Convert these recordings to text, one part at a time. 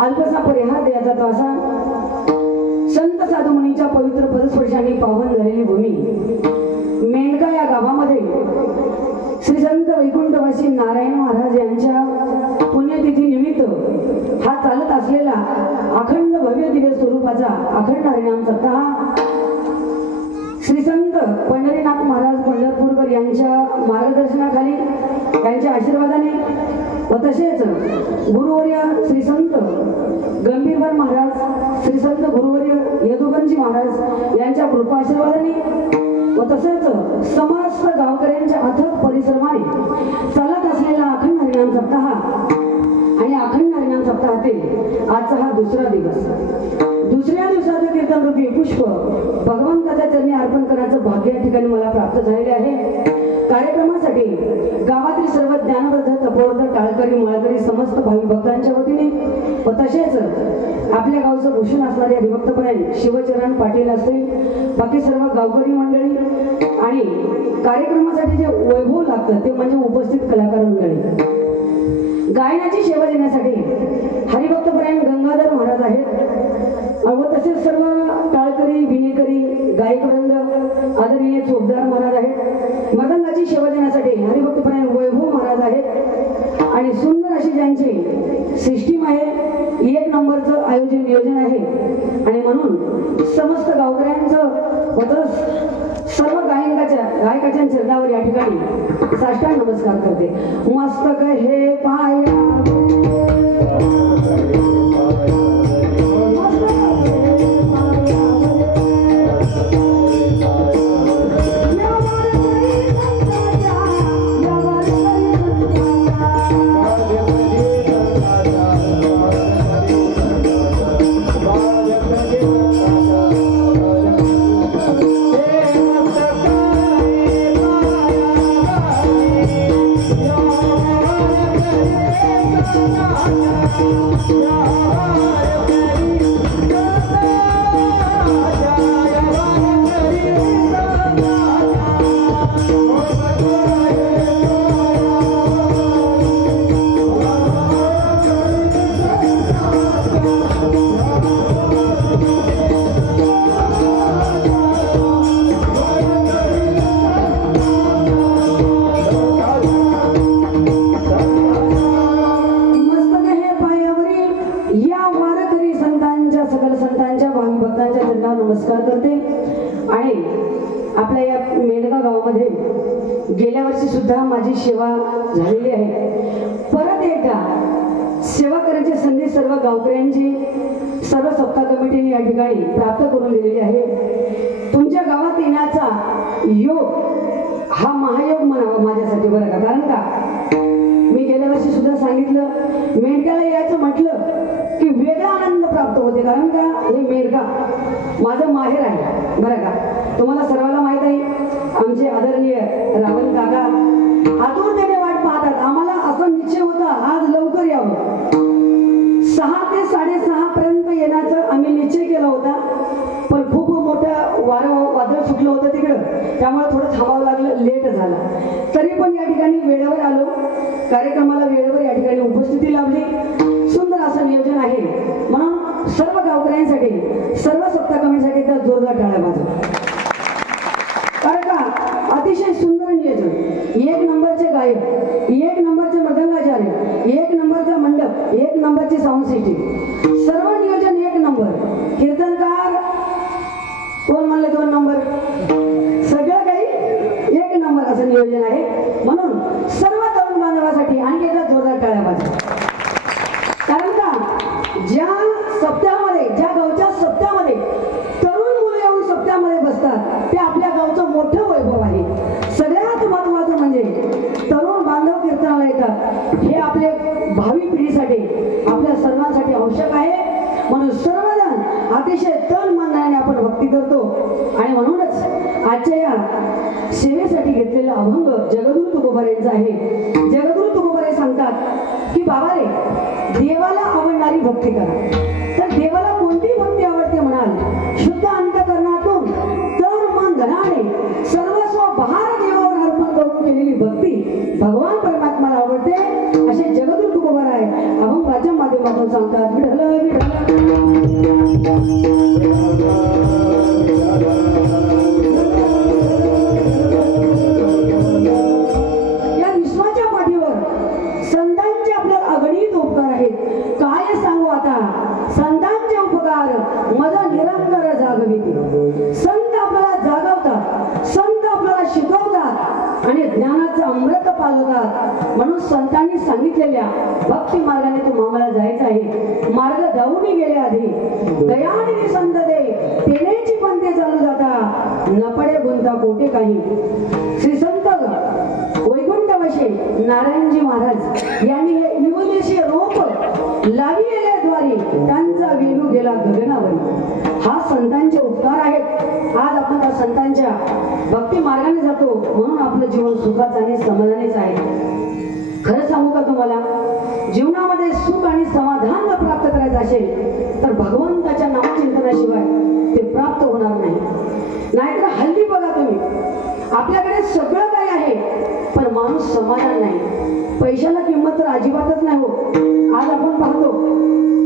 अल्पसा परिहार द्यायचा तो असा संत साधू मुनीच्या पवित्र पदस्पर्शाने पावन झालेली भूमी मेंढका या गावामध्ये श्री संत वैकुंठवासी नारायण महाराज यांच्या पुण्यतिथी निमित्त हा चालत असलेला अखंड भव्य दिव्य स्वरूपाचा अखंड हरिनाम सप्ताह श्री संत पंढरीनाथ महाराज पंढरपूरकर यांच्या मार्गदर्शनाखाली त्यांच्या आशीर्वादाने व तसेच गुरुवर्य श्री संत गंभीरवर महाराज श्री संत गुरुवर्य यदुगंजी महाराज यांच्या कृपा आशीर्वादाने व तसेच समस्त गावकऱ्यांच्या अथक परिश्रमाने चालत असलेला अखंड हरिनाम सप्ताह आणि अखंड हरिनाम सप्ताहातील आजचा हा दुसरा दिवस दुसऱ्या दिवसाचं कीर्तन रूपी पुष्प भगवंताच्या चरणी अर्पण करण्याचं भाग्य या ठिकाणी मला प्राप्त झालेले आहे। कार्यक्रमासाठी गावातील सर्व ज्ञानवर्ध तपोवर्ध टाळकरी माळकरी समस्त भावी भक्तांच्या वतीने व तसेच आपल्या गावचं भूषण असणारे हरिभक्तपरायण शिवचरण पाटील असतील बाकी सर्व गावकरी मंडळी आणि कार्यक्रमासाठी जे वैभव लागतं ते म्हणजे उपस्थित कलाकार मंडळी गायनाची सेवा देण्यासाठी हरिभक्तपरायण गंगाधर महाराज आहेत व तसेच सर्व टाळकरी विनेकरी गायकवृंद आदरणीय चोपदार महाराज आहेत मृदंगाची सेवा देण्यासाठी हरिभक्तपरायण वैभव महाराज आहेत आणि सुंदर अशी ज्यांची सिस्टीम आहे एक नंबरचं आयोजन नियोजन आहे आणि म्हणून समस्त गावकऱ्यांचं व सर्व गायकाच्या चरणावर या ठिकाणी साष्टांग नमस्कार करते। मस्तक हे पाया नमस्कार करते आणि आपल्या या मेंढका गावामध्ये गेल्या वर्षी सुद्धा माझी सेवा झालेली आहे। परत एकदा सेवा करण्याची संधी सर्व गावकऱ्यांची सर्व सप्ताह कमिटीने या ठिकाणी प्राप्त करून दिलेली आहे। तुमच्या गावात येण्याचा योग हा महायोग म्हणावा माझ्यासाठी बरं का, कारण का मी गेल्या वर्षी सुद्धा सांगितलं मेंढक्याला यायचं म्हटलं की वेगळा आनंद प्राप्त होते, कारण का हे मेंढका माझं माहेर आहे बरं का। तुम्हाला सर्वांना माहित आहे आमचे आदरणीय रावण काका आतुरतेने वाट पाहतात। आम्हाला असा निश्चय होता आज लवकर यावं, 6 ते 6:30 पर्यंत येण्याचा आम्ही निश्चय केला होता, पण खूप मोठं वादळ सुटलं होतं तिकडं, त्यामुळे थोडं थांबावं लागलं, लेट झाला। तरी पण या ठिकाणी वेळेवर आलो, कार्यक्रमाला वेळेवर या ठिकाणी उपस्थिती लाभली। सुंदर असं नियोजन आहे म्हणून सर्व गावकऱ्यांसाठी सर्व सप्ताह कमिटीसाठी तर जोरदार टाळ्या वाजवा, कारण का अतिशय सुंदर नियोजन, 1 नंबरचे गायक, 1 नंबरचे मृदंगाचार्य, 1 नंबरचा मंडप, 1 नंबरची साऊंड सिस्टीम, सर्व नियोजन 1 नंबर। कीर्तनकार कोण म्हणले 2 नंबर, सगळं काही 1 नंबर असं नियोजन आहे म्हणून सर्व तरुण बांधवासाठी आणखी एकदा जोरदार टाळ्या वाजवा, कारण का ज्या सप्त्यामध्ये ज्या गावच्या सप्त्यामध्ये तरुण मुले येऊन सप्त्यामध्ये बसतात ते आपल्या गावचं मोठं वैभव आहे। सगळ्यात महत्त्वाचं म्हणजे तरुण बांधव कीर्तनाला येतात, हे आपल्या भावी पिढीसाठी आपल्या सर्वांसाठी आवश्यक आहे म्हणून सर्वजण अतिशय तन मानण्याने आपण भक्ती करतो आणि म्हणूनच आजच्या या सेवेसाठी घेतलेला अभंग जगद्गुरु तुकोबारायांचा आहे। जगद्गुरु तुकोबाराय सांगतात की बाबा रे देवाला आवडणारी भक्ती करा, तर देवाला कोणती भक्ती आवडते म्हणाल, शुद्ध अंतःकरणातून तर मन धनाने सर्वस्व बहार देवावर अर्पण करून केलेली भक्ती भगवान परमात्म्याला आवडते असे जगद्गुरु तुकोबाराय अभंगाच्या माध्यमातून सांगतात। विठ्ठल या विश्वाच्या पाठीवर संतांचे आपल्याला अगणित उपकार आहेत. काय सांगू आता, संतांचे उपकार मज निरंतर जागविते. संत आपल्याला जागवतात, संत आपल्याला शिकवतात आणि ज्ञानाचं अमृत पाजवतात. म्हणून संतांनी सांगितलेल्या भक्ती मार्गाने तू आम्हाला जायचं आहे. मार्ग जाऊन गेले आधी दयानिधी संत दे तेनेची पंथे चालू जाता. न पडे गुंता कोटे काही. श्री संत वैकुंठवासी नारायणजी महाराज यांनी हे युवदेशी रोप लाविलेल्याद्वारे त्यांचा वेलू गेला गगनावर. हा संतांचे उपकार आहेत. आज आपण त्या संतांच्या भक्ती मार्गाने जातो म्हणून आपलं जीवन सुखाचं आणि समाधानीच आहे. खरं सांगू का तुम्हाला, जीवनामध्ये सुख आणि समाधान जर प्राप्त करायचं असेल तर भगवंताच्या नामचिंतनाशिवाय ते प्राप्त होणार नाही. नाहीतर हल्ली बघा तुम्ही, आपल्याकडे सगळं काही आहे पण माणूस समाधान नाही. पैशाला किंमत तर अजिबातच नाही हो. आज आपण पाहतो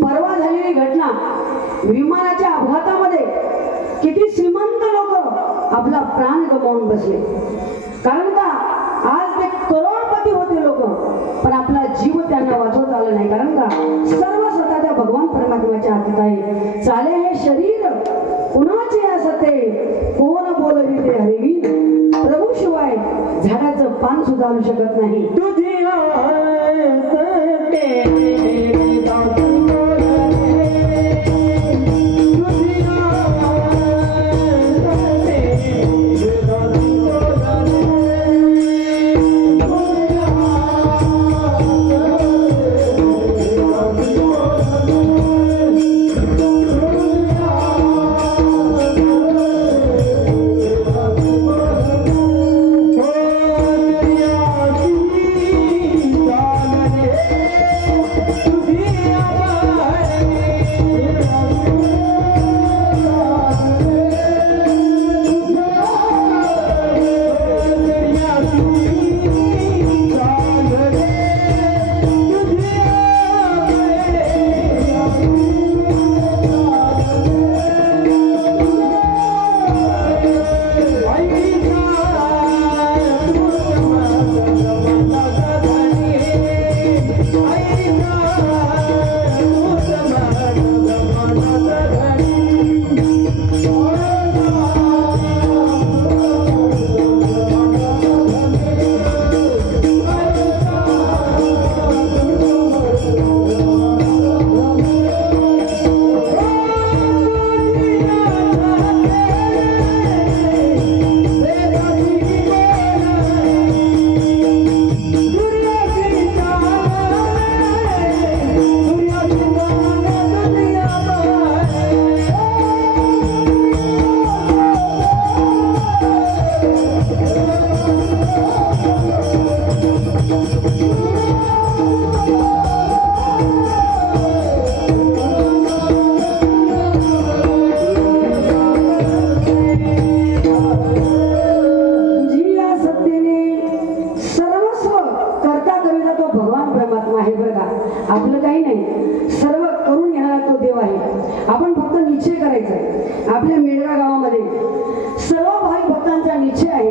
परवा झालेली घटना, विमानाच्या अपघातामध्ये किती श्रीमंत लोक आपला प्राण गमावून बसले. कारण का, आज ते करोडपती होते लोक पण आपला जीव त्यांना वाचवता आला नाही. कारण का, सर्व स्वतः त्या भगवान परमात्म्याच्या हातात आहे. चाले हे शरीर कुणाचे असते, कोण बोलवी ते हरिवीन. प्रभू शिवाय झाडाचं पान सुद्धा आणू शकत नाही. तुझी आपलं काही नाही, सर्व करून घेणारा तो देव आहे. आपण फक्त निश्चय करायचा. आपल्या मेळघा गावामध्ये सर्व भाविक भक्तांचा निश्चय आहे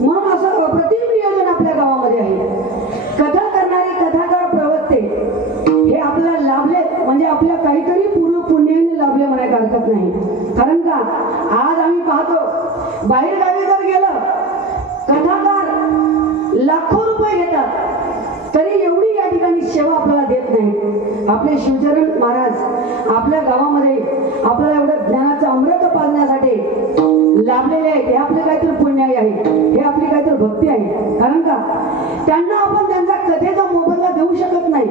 म्हणून असं अप्रतिम नियोजन आपल्या गावामध्ये आहे. कथा करणारे कथाकार प्रवक्ते हे आपल्याला लाभले म्हणजे आपल्या काहीतरी पूर्व पुण्याने लाभले म्हणायला हरकत नाही. कारण का, आज आम्ही पाहतो बाहेर गावी जर गेलं कथाकार लाखो रुपये घेतात तरी एवढी या ठिकाणी सेवा आपल्याला देत नाही. आपले शिवचरण महाराज आपल्या गावामध्ये आपल्याला एवढं ज्ञानाचं अमृत पाजण्यासाठी लाभलेले आहेत. हे आपले काहीतरी पुण्य आहे, हे आपली काहीतरी भक्ती आहे. कारण का, त्यांना आपण त्यांचा कथेचा मोबदला देऊ शकत नाही.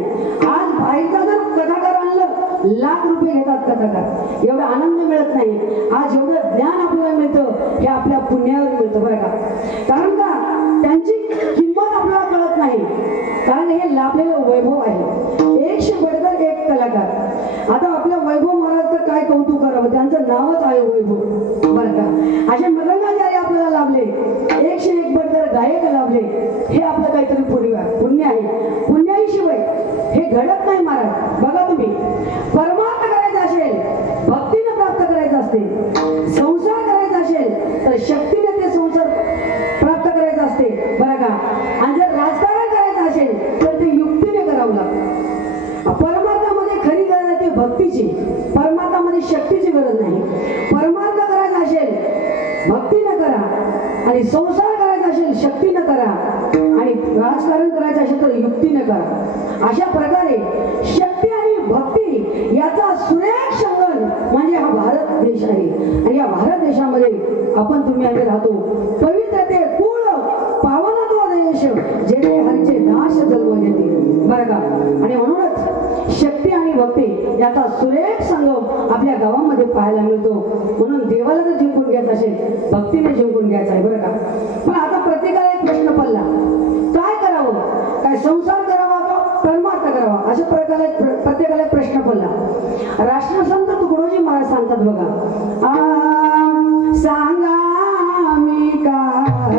आज बाहेरचा जर कथाकार आणलं लाख रुपये घेतात कथाकार, एवढा आनंद मिळत नाही. आज एवढं ज्ञान आपल्याला मिळतं हे आपल्या पुण्यावर मिळतं बरं का. कारण का, त्यांची किंमत आपल्याला कळत नाही. कारण हे लाभलेलं वैभव आहे. एकशे बडकर एक कलाकार. आता आपल्या वैभव महाराजचं काय कौतुक करावं, त्यांचं नावच आहे वैभव बरं का. असे मृदंगाचार्य आपल्याला लाभले, 101 बडकर गायक लाभले. हे आपलं काहीतरी पुण्य आहे. पुण्याशिवाय हे घडत नाही महाराज. बघा तुम्ही, परमार्थ करायचं असेल, भक्ती तर शक्तीने ते संसार प्राप्त करायचं असते बरं का. आणि जर राजकारण करायचं असेल तर ते युक्तीने करावं लागतं. परमार्थामध्ये खरी गरज आहे ती भक्तीची, परमार्थामध्ये शक्तीची गरज नाही. परमार्थ करायचा असेल भक्तीने करा, आणि संसार करायचा असेल शक्तीने करा, आणि राजकारण करायचं असेल तर युक्तीने करा. अशा प्रकारे शक्ती आणि भक्ती याचा सुरेख संगम म्हणजे हा भारत देश आहे. आणि या भारत देशामध्ये आपण तुम्ही आम्ही राहतो. पवित्र ते कुळ पावन तो देश जेथे हरीचे दास जन्म घेते बरं का. आणि म्हणूनच शक्ती आणि भक्ती याचा सुरेख संगम आपल्या गावामध्ये पाहायला मिळतो. म्हणून देवाला जर जिंकून घ्यायचं असेल भक्तीने जिंकून घ्यायचं आहे बरं का. पण आता प्रत्येकाला एक प्रश्न पडला, काय करावं, काय संसार करावा का परमार्थ करावा, अशा प्रकारे प्रत्येकाला प्रश्न पडला. राष्ट्रसंत तुकडोजी महाराज सांगतात बघा, सांगा मी काय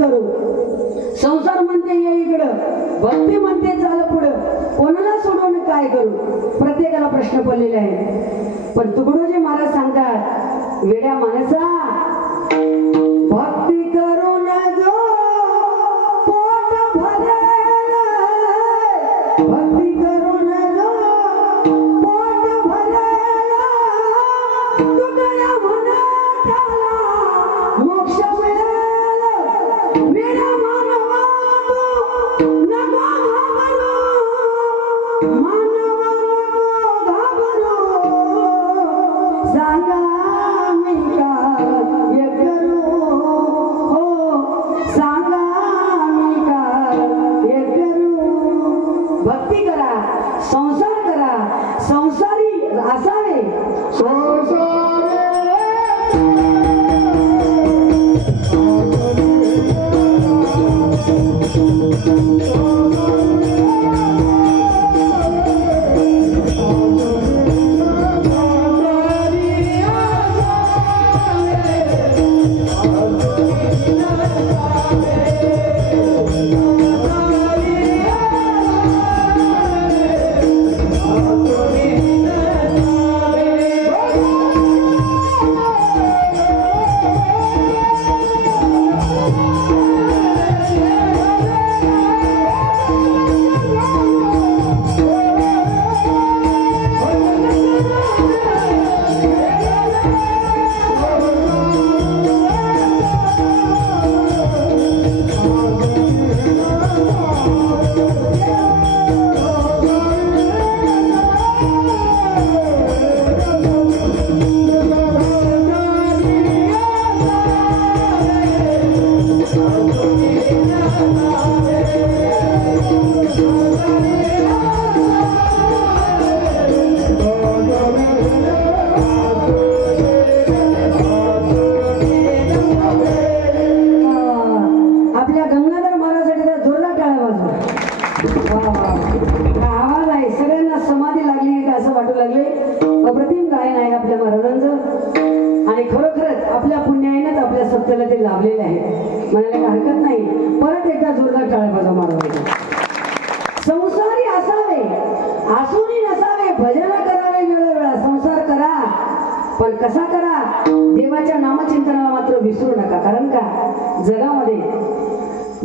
करू, संसार म्हणते ये इकडं, भक्ती म्हणते चाल पुढं, कोणाला सोडून काय करू, प्रत्येकाला प्रश्न पडलेले आहे. पण तुकडोजी महाराज सांगतात, वेड्या माणसा भक्ती करून जो पोट भरेल, भक्ती करून जो पोट भरेल, तुकड्या म्हणा त्याला मोक्ष मिळेल. वेड्या मानवा तू नको घाबरू, मानवा नको घाबरू, सांगा मी काय करू, हो सांगा मी काय करू. भक्ती करा, संसार करा, संसारी असावे. वा वा, हा आवाज आहे सगळ्यांना समाधी लागली का असं वाटू लागले. अप्रतिम गायन आहे आपल्या महाराजांचं आणि खरोखरच आपल्या पुण्याईनंच आपल्या सत्तेला ते लाभलेले आहे म्हणायला काही हरकत नाही. परत एकदा जोरदार टाळ्या वाजवा महाराजांना. संसारी असावे असूनही नसावे, भजन करावे वेळोवेळा. संसार करा पण कसा करा, देवाच्या नामचिंतनाला मात्र विसरू नका. कारण का जगामध्ये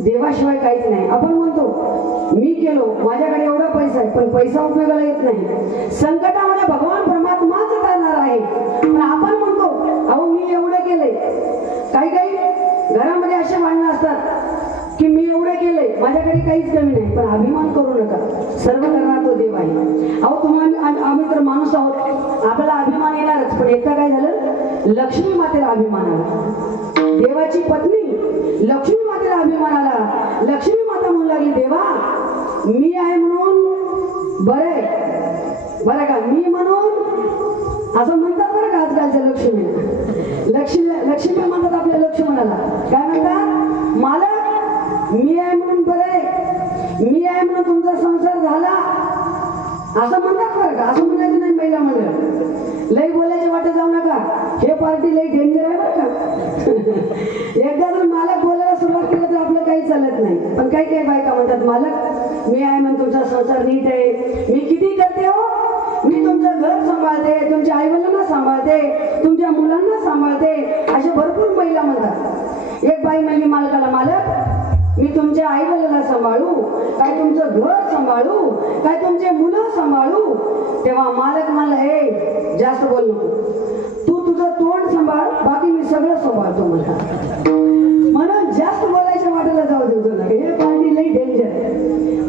देवाशिवाय काहीच नाही. आपण म्हणतो मी केलो, माझ्याकडे एवढा पैसा आहे, पण पैसा उपयोगाला येत नाही. संकटामध्ये भगवान परमात्माच करणार आहे, पण आपण म्हणतो अहो मी एवढं केलंय. काही काही घरामध्ये असे भांडणं असतात की मी एवढं केलंय, माझ्याकडे काहीच कमी नाही. पण अभिमान करू नका, सर्व करणार तो देव आहे. अहो तुम्हाला आम्ही तर माणूस आहोत, आपल्याला अभिमान येणारच. पण एकदा काय झालं, लक्ष्मी मातेला अभिमान आला. देवाची पत्नी लक्ष्मी मातेला अभिमान आला. लक्ष्मी माता म्हणू लागली देवा मी आहे म्हणून बरे, बरं का, मी म्हणून असं म्हणतात बरं का आजकालच्या लक्ष्मी म्हणतात आपल्या लक्ष्मणाला. काय म्हणतात, मालक मी आहे म्हणून बरे, मी आहे म्हणून तुमचा संसार झाला असं म्हणतात बरं का. असं म्हणायचं नाही महिला मंडळ. लई बोलायचे वाटे जाऊ नका, हे पार्टी लई डेंजर आहे बरं का. एकदा जर मालक बोलायला सुरुवात केली तर आपलं काही चालत नाही. पण काही काही बायका म्हणतात मालक मी आहे म्हणून तुमचा संसार नीट आहे, मी किती करते हो, मी तुमचं घर सांभाळते, तुमच्या आईवडिलांना सांभाळते, तुमच्या मुलांना सांभाळते, अशा भरपूर महिला म्हणतात. एक बाई म्हणली मालकाला मालक मी तुमच्या आईवडिलांना सांभाळू काय, तुमचं घर सांभाळू काय, तुमचे मुलं सांभाळू. तेव्हा मालक म्हणला हे जास्त बोल नको, तू तुझं तोंड सांभाळ, बाकी मी सगळं सांभाळतो म्हणा. म्हणून जास्त बोलायच्या वाटेला जाऊ देऊ तुला, हे पार्टी लई डेंजर.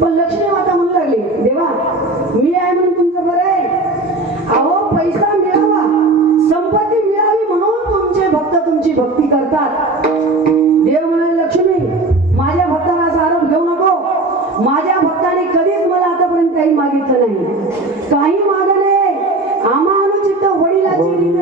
पण लक्ष्मी माता म्हणू लागली देवा मी आहे म्हणून तुमचं बरं आहे. अहो पैसा मिळावा, संपत्ती मिळावी म्हणून तुमचे भक्त तुमची भक्ती करतात. देव म्हणाले लक्ष्मी माझ्या भक्तांना असा आरोप घेऊ नको, माझ्या भक्ताने कधीच मला आतापर्यंत काही मागितलं नाही. काही मागणे आम्हा अनुचित वडिलाची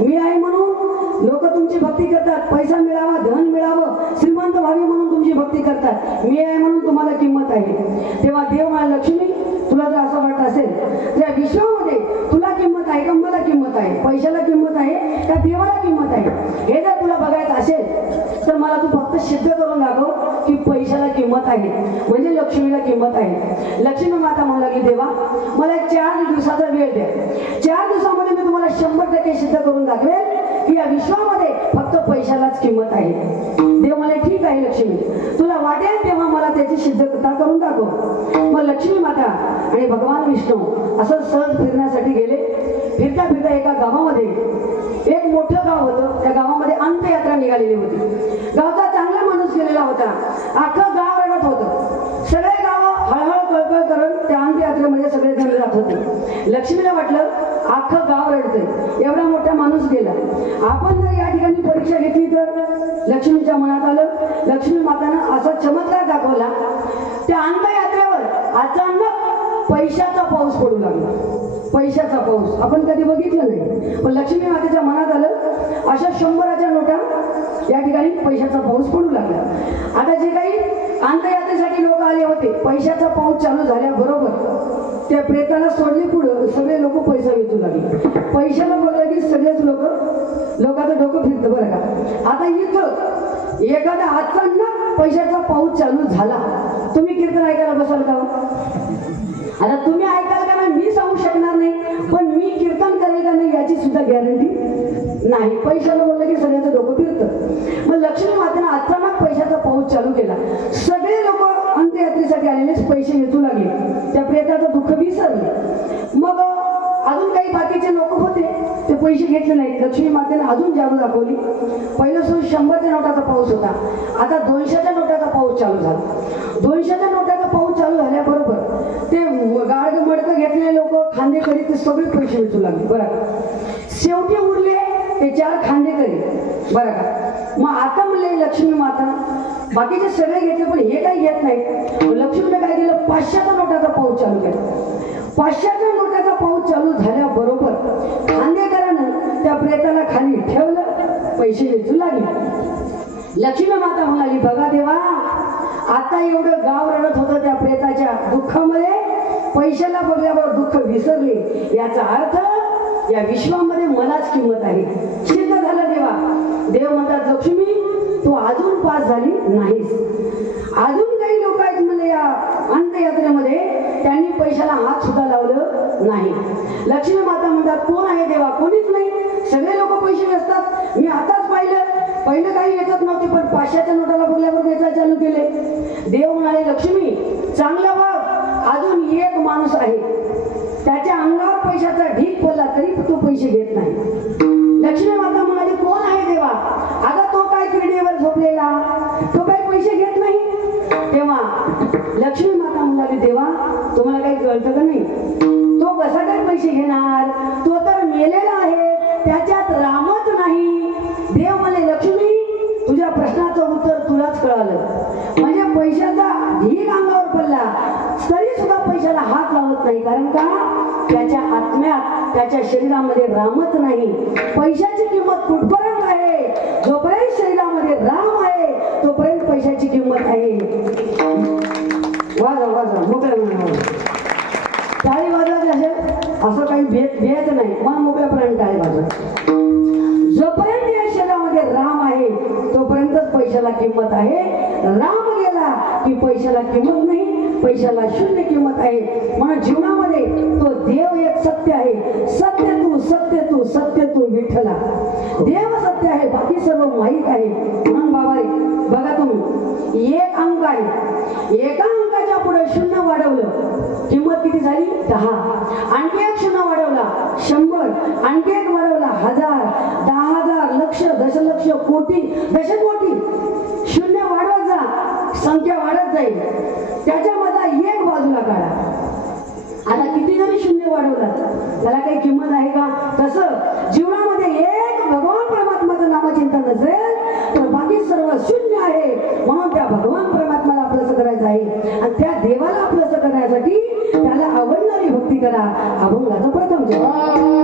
मी आहे म्हणून लोक तुमची भक्ती करतात. पैसा मिळावा, धन मिळावं, श्रीमंत व्हावी म्हणून तुमची भक्ती करतात. मी आहे म्हणून तुम्हाला किंमत आहे. तेव्हा देव म्हणाला लक्ष्मी तुला जर असं वाटत असेल त्या विश्वामध्ये तुला किंमत आहे का मला किंमत आहे, पैशाला किंमत आहे का देवाला किंमत आहे, हे जर तुला बघायचं असेल तर मला तू फक्त सिद्ध करून दाखव की पैशाला किंमत आहे म्हणजे लक्ष्मीला किंमत आहे. लक्ष्मी माता म्हणला की देवा मला 4 दिवसाचा वेळ द्या, 4 दिवसामध्ये मी तुम्हाला 100% सिद्ध करून दाखवेल की या विश्वामध्ये फक्त पैशालाच किंमत आहे. देव मला ठीक आहे लक्ष्मी, तुला वाटेल तेव्हा मला त्याची सिद्धता करून दाखव. मग लक्ष्मी माता आणि भगवान विष्णू असं सहज फिरण्यासाठी गेले. फिरता फिरता एका गावामध्ये एक मोठं गाव होतं. त्या गावामध्ये अंत्ययात्रा निघालेली होती. गावचा चांगला माणूस गेलेला होता. अख्खं गाव रडत होतं. सगळे गाव हळहळ कळकळ करत त्या अंत्ययात्रेमध्ये सगळे जण जात होते. लक्ष्मीला वाटलं अख्खं गाव रडतंय, एवढा मोठा माणूस गेला, आपण जर या ठिकाणी परीक्षा घेतली तर. लक्ष्मीच्या मनात आलं. लक्ष्मी मातानं असा चमत्कार दाखवला. त्या अंत्ययात्रेवर अचानक पैशाचा पाऊस पडू लागला. पैशाचा पाऊस आपण कधी बघितलं नाही, पण लक्ष्मी मातेच्या मनात आलं अशा 100च्या नोटा या ठिकाणी पैशाचा पाऊस पडू लागला. आता जे काही अंत्ययात्रेसाठी लोक आले होते, पैशाचा पाऊस चालू झाल्याबरोबर त्या प्रेताला सोडली पुढं सगळे लोक पैसा वेचू लागले. पैशाला बघलं की सगळेच लोक लोकांचं डोकं फिरतं बरं का. आता इथं एखादा अचानक पैशाचा पाऊस चालू झाला, तुम्ही कीर्तन ऐकायला बसाल का? आता तुम्ही ऐकाल का नाही मी सांगू शकणार नाही, पण मी कीर्तन करेल का नाही याची सुद्धा गॅरंटी नाही. पैशाला बोललं की सगळ्यांचं डोकं फिरतं. मग लक्ष्मी मातेनं अचानक पैशाचा पाऊस चालू केला. सगळे लोक अंत्ययात्रेसाठी आलेले पैसे वेचू लागले. त्या प्रेताचं दुःख विसरले. मग अजून काही बाकीचे लोक होते ते पैसे घेतले नाहीत. लक्ष्मी मातेने अजून जादू दाखवली. पहिलं सुरू 100च्या नोटाचा पाऊस होता, आता 200च्या नोटाचा पाऊस चालू झाला. 200च्या नोटाचा पाऊस चालू झाल्याबरोबर ते गाडग मडकं घेतलेले लोक खांदेकरी ते सगळे पैसे वेचू लागले बरं का. शेवटी उरले ते 4 खांदेकरी बरं का. मग आता म्हणले लक्ष्मी माता बाकीचे सगळे घेतले पण हे काही घेत नाही. लक्ष्मीने काय केलं, 500च्या नोटाचा पाऊस चालू केला. 500च्या नोटाचा पाऊस चालू झाल्याबरोबर खांदेकरानं त्या प्रेताला खाली ठेवलं, पैसे वेचू लागले. लक्ष्मी माता म्हणाली, बघा देवा, आता एवढं गाव रडत होतं त्या प्रेताच्या दुःखामध्ये, पैशाला बघल्यावर दुःख विसरले. याचा अर्थ या विश्वामध्ये मलाच किंमत आहे. सिद्ध झालं देवा. देव म्हणतात, लक्ष्मी तू अजून पास झाली नाहीस. अजून काही लोक आहेत म्हणजे या अंत्ययात्रेमध्ये त्यांनी पैशाला हात सुद्धा लावलं नाही. लक्ष्मी माता म्हणतात, कोण आहे देवा? कोणीच नाही. सगळे लोक पैसे वेचतात. मी आताच पहिलं काही वेचत नव्हते, पण 500च्या नोटाला बघल्यावर वेचायला चालू केले. देव म्हणाले, लक्ष्मी चांगला बघ, अजून एक माणूस आहे, त्याच्या अंगावर पैशाचा ढीग पडला तरी तो पैसे घेत नाही. लक्ष्मी माता म्हणाली, कोण आहे देवा? अगं तो काय क्रीडेवर झोपलेला, तो काही पैसे घेत नाही. तेव्हा लक्ष्मी माता म्हणाली, देवा तुम्हाला काही कळतं का नाही? तो कसा काय पैसे घेणार? तो तर मेलेला आहे, त्याच्यात रामच नाही. देव म्हणे, लक्ष्मी तुझ्या प्रश्नाचं उत्तर तुलाच कळालं. म्हणजे पैशाचा ढीग अंगावर पडला तरी सुद्धा पैशाला हात लावत नाही. कारण का? त्याच्या आत्म्यात, त्याच्या शरीरामध्ये रामच नाही. पैशाची किंमत कुठपर्यंत आहे? जोपर्यंत शरीरामध्ये राम आहे तोपर्यंत पैशाची किंमत आहे. वाजव वाजव मोकळ्या म्हणून टाळी वाजवायची असेल असं काही भेट नाही. मन मोकळ्यापर्यंत टाळी वाजव. जोपर्यंत या शरीरामध्ये राम आहे तोपर्यंतच पैशाला किंमत आहे. राम गेला की पैशाला किंमत नाही, पैशाला शून्य किंमत आहे. म्हणून जीवनामध्ये तो देव एक सत्य आहे. सत्य तू सत्य तू सत्य तू विठ्ठला. देव सत्य आहे, बाकी सर्व माईक आहे. म्हणून बाबा रे बघा तुम्ही, एक अंक आहे, एका अंकाच्या पुढे शून्य वाढवलं किंमत किती झाली? 10. आणखी एक शून्य वाढवला 100, आणखी एक वाढवला 1000, 10,000, लक्ष, दशलक्ष, कोटी, दशकोटी. शून्य वाढवत जा, संख्या वाढत जाईल. त्याच्यामधला एक बाजूला काढा. आता किती जरी शून्य वाढवला त्याला काही किंमत आहे का? तसं जीवनामध्ये एक भगवान परमात्माचं नामचिंतन नसेल तर बाकी सर्व शून्य आहे. म्हणून त्या भगवान परमात्म्याला आपलंसं करायचं आहे आणि त्या देवाला आपलंसं करण्यासाठी त्याला आवडणारी भक्ती करा. अभंगाचा प्रथम जप.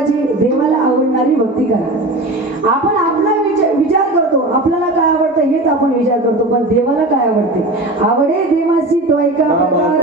करायची? देवाला आवडणारी भक्ती करा. आपण आपला विचार करतो, आपल्याला काय आवडतं हेच आपण विचार करतो, पण देवाला काय आवडते? आवडे देवाची तो एका प्रकार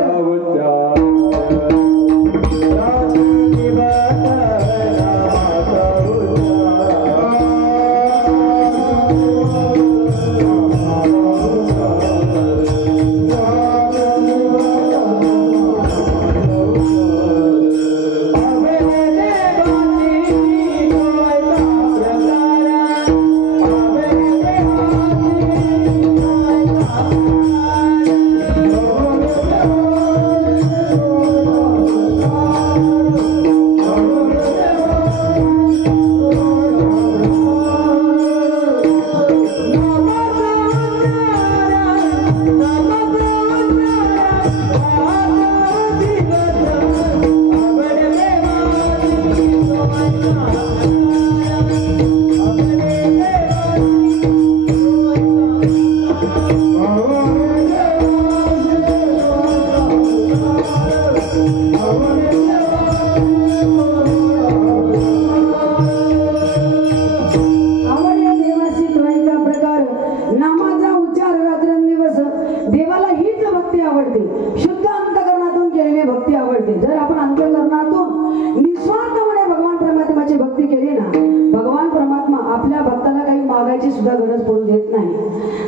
सुद्धा गरज पडू देत नाही.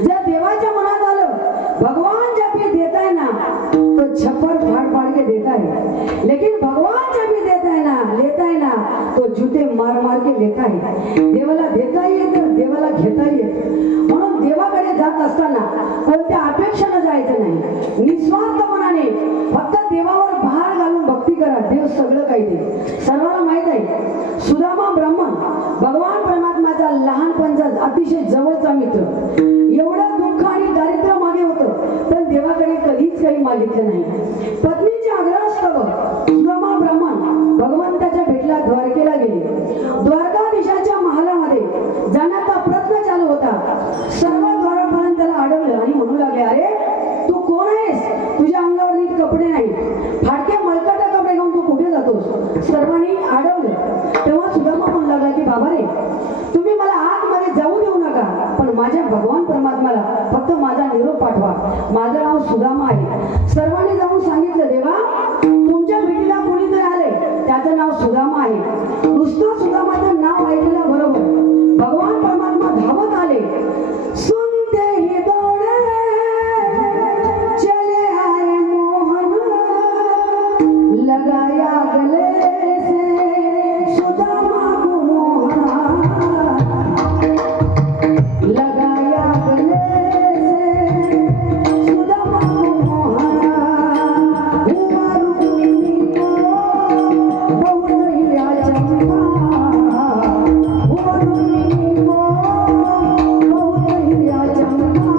जर देवाच्या मनात आलं भगवान जब भी देता है ना तो छप्पर फाड़ फाड़ के देता है, लेकिन भगवान जब भी देता है ना लेता है ना तो जूते मार मार के लेता है. देवाला देताही येतं, देवाला घेताही येतं. म्हणून देवाकडे जात असताना कोणत्या अपेक्षेनं जायचं नाही. निस्वार्थपणाने फक्त देवावर भार घालून भक्ती करा, देव सगळं काही देईल. सर्वांना माहित आहे सुदामा ब्राह्मण भगवान परमात्माचा लहानपणचा अतिशय जवळचा मित्र. एवढं दुःख आणि दारिद्र्य मागे होतं पण देवाकडे कधीच काही मागितलं नाही. पत्नीचे आग्रहास्तव सुदामा ब्राह्मण भगवंताच्या भेटला द्वारकेला गेले. द्वारकाधीशाच्या महालामध्ये जाण्याचा प्रयत्न चालू होता. सर्व द्वारपालांनी त्याला अडवलं आणि म्हणू लागले, अरे तू कोण आहेस? तुझ्या अंगावर नीट कपडे नाही, फाटके मलकट कपडे घेऊन तू कुठे जातोस? सर्वांनी अडवलं. तेव्हा सुदामा म्हणू लागला की बाबा रे, तुम्ही मला आतमध्ये जाऊ देऊ नका, पण माझ्या भगवान परमात्माला फक्त माझा निरोप पाठवा. माझं नाव सुदामा आहे. सर्वांनी जाऊन सांगितलं, देवा तुमच्या भेटीला कोणीतरी आले, त्याचं नाव सुदामा आहे. नुसतं सुदामाचं नाव ऐकलं बरोबर भगवान परमात्मा धावत आले. सुनते ही दौड़े चले आए मोहन, लगाया गले से सुदामा को मोहना, लगाया गले से सुदामा को मोहना. हुआ रुक्मिणी को बहुत ही अचंभा, हुआ रुक्मिणी को बहुत ही अचंभा.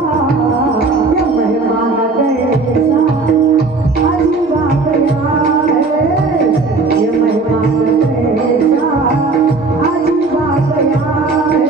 ये मेहमान कैसा अजीबा गया है, ये मेहमान कैसा अजीबा गया है.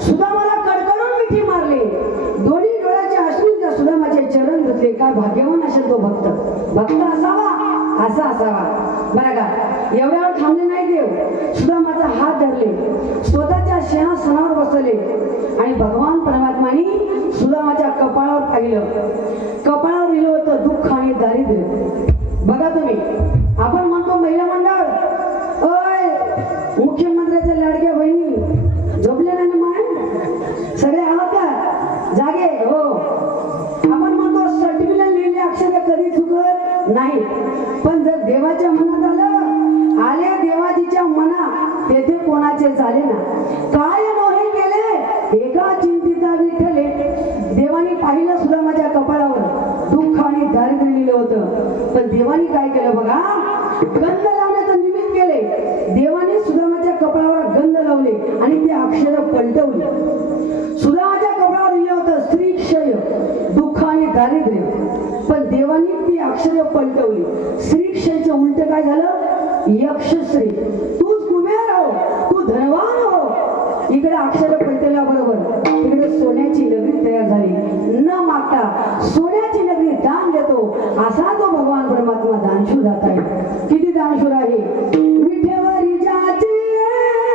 सुदामाला कडकडून मिठी मारली. दोन्ही डोळ्याचे अश्रू त्या सुदामाचे चरण धुतले. काय भाग्यवान असेल तो भक्त. भक्त असावा असा असावा. बरं का एवढ्यावर थांबले नाही देव. सुदामाचा हात धरले, स्वतःच्या सिंहासनावर बसले आणि भगवान परमात्माने सुदामाच्या कपाळावर पाहिलं. कपाळावर लिहिलं होतं दुःख आणि दारिद्र्य. बघा तुम्ही, आपण म्हणतो महिला मंडळ, ओय मुख्यमंत्र्याच्या लाडक्या बहिणी झोपल्या नाही ना माय, सगळे आहात का जागे? हो. आपण म्हणतो सर्टिफिकेट लिहिलेले अक्षर कधी चुकत नाही, पण जर देवाच्या मनात आले देवाजीच्या मनात तेथे कोणाचे झाले ना. काय नोहे केले एका चिंतिता विठ्ठले. देवानी पाहिलं सुदामाच्या कपाळावर दुःख आणि दारिद्र्य लिहिलं होतं, पण देवानी काय केलं बघा, गंध लावण्याचं निमित्त केले. देवाने सुदामाच्या कपाळावर गंध लावले आणि ते अक्षर पलटवली. सुदामाच्या कपाळावर लिहिलं होतं स्त्री क्षय दुःख आणि दारिद्र्य, पण देवानी ती अक्षर पलटवली. स्त्री क्षयचं उलट काय झालं, यक्षश्री. तूच कुबेर हो, तू धनवान हो. इकडे अक्षर पलटल्याबरोबर तिकडे सोन्याची नगरी तयार झाली. न मागता सोन्याची नगरी दान देतो असा तो भगवान परमात्मा दानशूर दाता आहे. किती दानशूर आहे. विठेवरी जाचे पाऊले समान,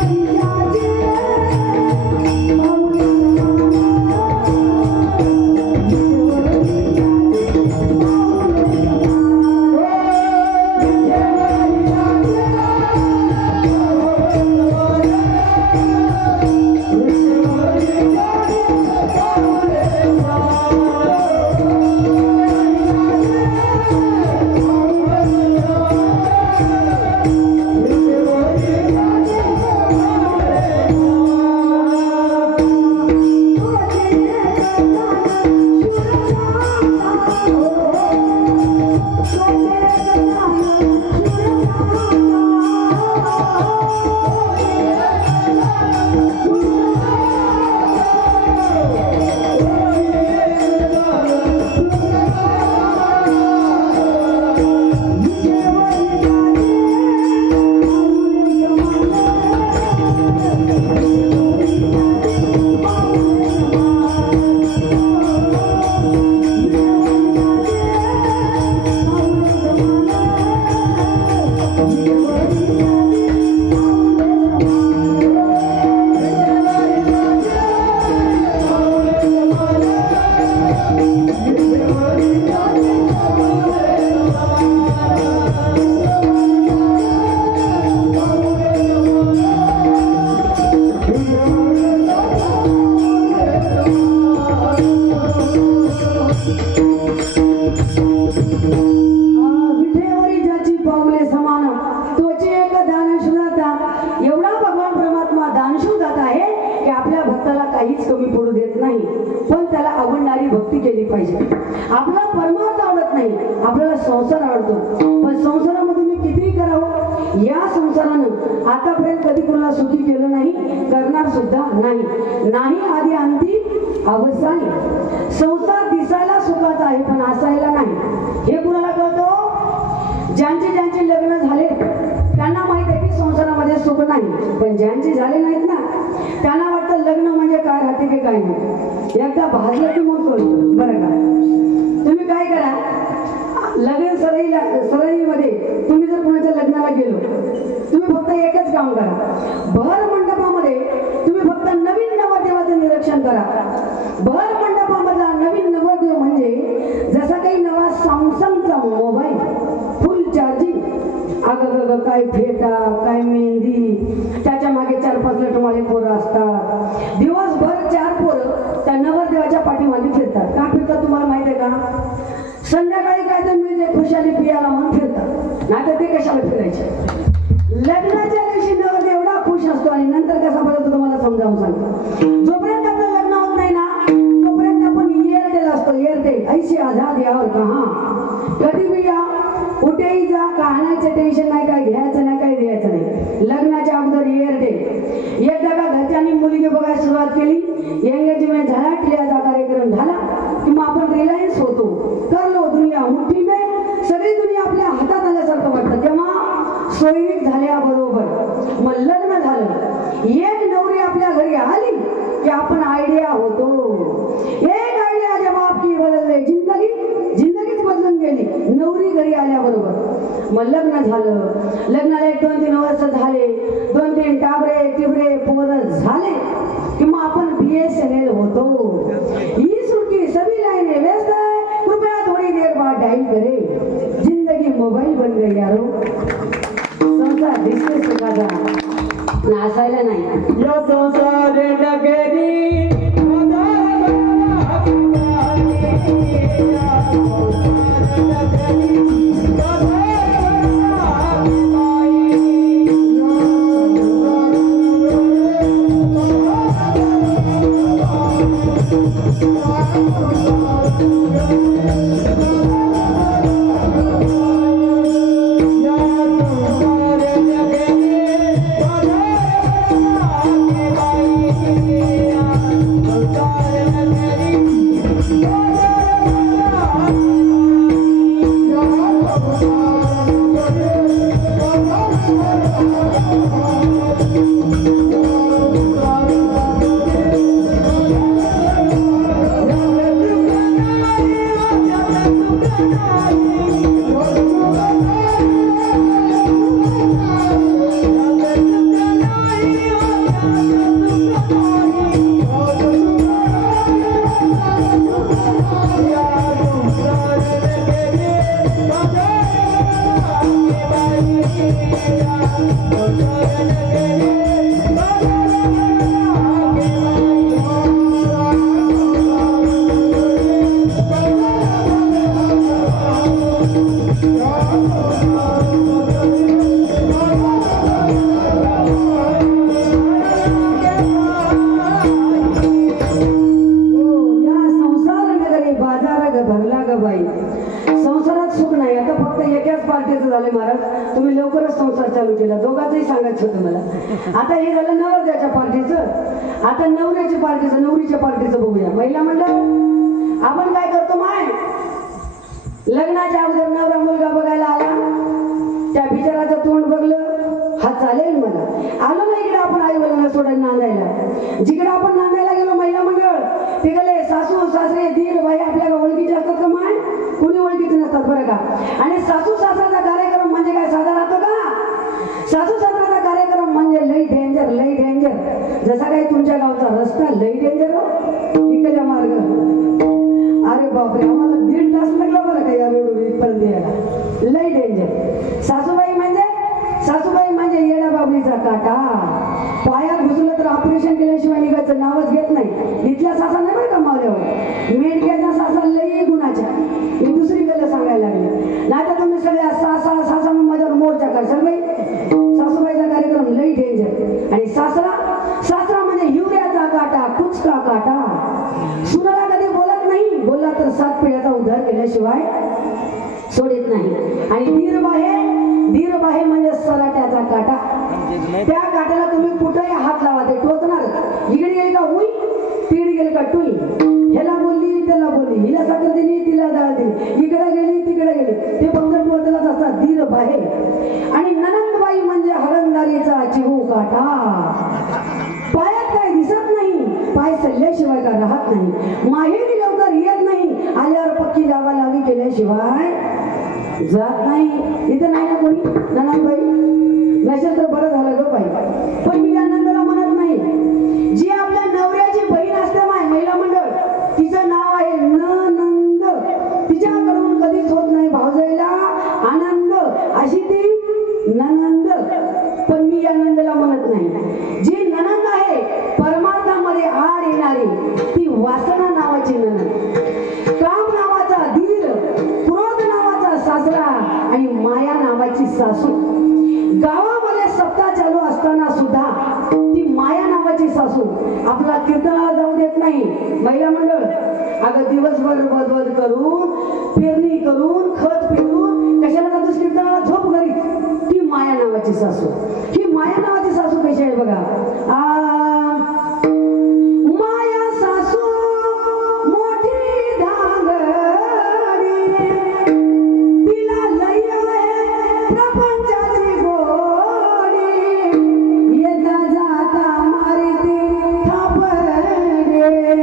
विठेवरी जाचे पाऊले समान, विठेवरी जाचे पाऊले आपला परमार्थ आवडत नाही, आपल्याला संसार आवडतो. पण संसारामध्ये मी कितीही करावं, या संसारानं आतापर्यंत कधी कोणाला सुखी केलं नाही, करणार सुद्धा नाही. नाही आधी अंती अवसानी. संसार दिसायला सुखाचा आहे पण असायला नाही. हे कुणाला कळतो, ज्यांचे ज्यांचे लग्न झाले त्यांना माहित आहे की संसारामध्ये सुख नाही. पण ज्यांचे झाले नाहीत ना त्यांना वाटतं लग्न म्हणजे काय राहते की काय नाही. एकदा भाजलं की मग कळतं. बरं का, तुम्ही काय करा, लग्न सराईमध्ये तुम्ही जर कोणाच्या लग्नाला गेलो, तुम्ही फक्त एकच काम करा. भर मंडपामध्ये तुम्ही फक्त नवीन नवरदेवाचं निरीक्षण करा. भर मंडपामधला नवीन नवरदेव म्हणजे जसा काही नवा सॅमसंगचा मोबाईल, फुल चार्जिंग. अगं काय फेटा, काय मेहंदी, त्याच्या मागे 4-5 लटमाळे पोरं असतात. दिवसभर 4 पोरं त्या नवरदेवाच्या पाठीमागे फिरतात. का फिरतात तुम्हाला माहित आहे का? संध्याकाळी काय तर मिळते खुशाली पियाला म्हणून फिरतात, नाही तर ते कशाला फिरायचे. लग्नाच्या दिवशी नवरदेव एवढा खुश असतो आणि नंतर कसा बदलतो तुम्हाला समजावून सांगतो. जोपर्यंत आपलं लग्न होत नाही ना तोपर्यंत आपण एअरटेल असतो. एअरटेल ऐशी आझाद यावर कहा, कधी भी या, कुठेही जा, खाण्याचं टेन्शन नाही, काय घ्यायचं नाही, काय द्यायचं नाही. लग्नाच्या अगोदर एअरटेल. एकदा का घरच्यांनी मुलगी बघायला सुरुवात केली, एंगेजमेंट झाला, टिळाचा कार्यक्रम झाला की मग आपण रिलायन्स होतो. कर लो दुनिया मुठ्ठी में, सगळी दुनिया आपल्या हातात आल्यासारखं वाटतं. तेव्हा सोयीक झाल्याबरोबर मग लग्न झालं, एक नवरी आपल्या घरी आली की आपण आयडिया गया हो तो एक आयडिया जब आपकी बदलले जिंदगीच बदलून गेली नवरी घरी आल्याबरोबर मग लग्न झालं लग्नाला 1-2-3 वर्ष झाले 2-3 टाबरे पोरं झाले कि मग आपण BSNL होतो ही सुटकी सभी लाइनें व्यस्त है कृपया थोड़ी देर बाद डायल करे जिंदगी मोबाईल बन गई यारो संसार दिसते सुखाचा नासायला नाही या संसार नगरी तुम्ही लवकरच संसार चालू केला दोघांचंही सांगायचं होतं मला आता हे झालं नवऱ्याच्या पार्टीचं आता नवरीच्या पार्टीचं बघूया महिला मंडळ आपण काय करतो माय लग्नाच्या अगोदर नवरा मुलगा बघायला आला त्या बिचाराचं तोंड बघलं हा चालेल मला आलो ना इकडे आपण आई वडिलांना सोडायला नांदायला जिकडे आपण नांदायला गेलो महिला मंडळ तिकडे सासू सासरे दीर बाई आपल्या ओळखीचे असतात का माय कुणी ओळखीचे नसतात बरं का आणि सासू सासऱ्याचा कार्यक्रम म्हणजे काय साधा राहतो का सासू सासऱ्याचा कार्यक्रम म्हणजे लई डेंजर जसा काही तुमच्या गावचा रस्ता लई डेंजर हो इकडच्या मार्ग अरे बापरे आम्हाला 1.5 तास लागला बरं का या रोड इथपर्यंत यायला लई डेंजर सासूबाई म्हणजे येड्या बाबळीचा काटा पायात घुसलं तर ऑपरेशन केल्याशिवाय निघायचं नावच घेत नाही इथल्या सासा नाही बरं का मावल्यावर मेंढक्याच्या सासा लई गुणाच्या मी दुसरीकडे सांगायला लागले नाही तर तुम्ही सगळ्या सासा माझ्यावर मोर्चा करशाल बाई सासूबाईचा कार्यक्रम लई डेंजर आणि सासरा म्हणजे युरियाचा काटा कुचका काटा सुनाला कधी बोलत नाही बोलला तर 7 पिढ्याचा उद्धार केल्याशिवाय सोडित नाही आणि दीरबाहे म्हणजे सराट्याचा काटा त्या काट्याला तुम्ही कुठेही हात लावा ते टोचणार इकडे गेली का उई तिकडे गेली का टुई ह्याला बोलली त्याला बोलली हिला साखर दिली तिला डाळ दिली इकडे गेली तिकडे गेली ते फक्त टोचलाच असतात दीरबाहे आणि ननंदबाई म्हणजे हलंदारीचा चिहू काटा पायात काय दिसत नाही पाय सल्ल्याशिवाय का राहत नाही माहेरी लवकर येत नाही आल्यावर पक्की लावालावी केल्याशिवाय जात नाही इथं नाही ना कोणी ननंदबाई नसेल तर बरं झालं ग बाई पण मी या नंदला म्हणत नाही जी आपल्या नवऱ्याची बहीण असते महिला मंडळ तिचं नाव आहे नंद तिच्याकडून कधीच होत नाही भावजाईला आनंद अशी ती ननंद पण मी या नंदला म्हणत नाही जी ननंद आहे परमार्थामध्ये आड येणारी ती वासना नावाची ननंद काम नावाचा धीर क्रोध नावाचा सासरा आणि माया नावाची सासू गावामध्ये सप्ताह चालू असताना सुद्धा ती माया नावाची सासू आपला कीर्तनाला जाऊ देत नाही महिला मंडळ अगं दिवसभर बदबद करून पेरणी करून खत पेरून कशाला जातोस कीर्तनाला झोप घरी ती माया नावाची सासू ही माया नावाची सासू कशी आहे बघा माया सासू मोठी धांगडी तिला लय प्रपंचाची गोडी येता जाता मारिती थापडे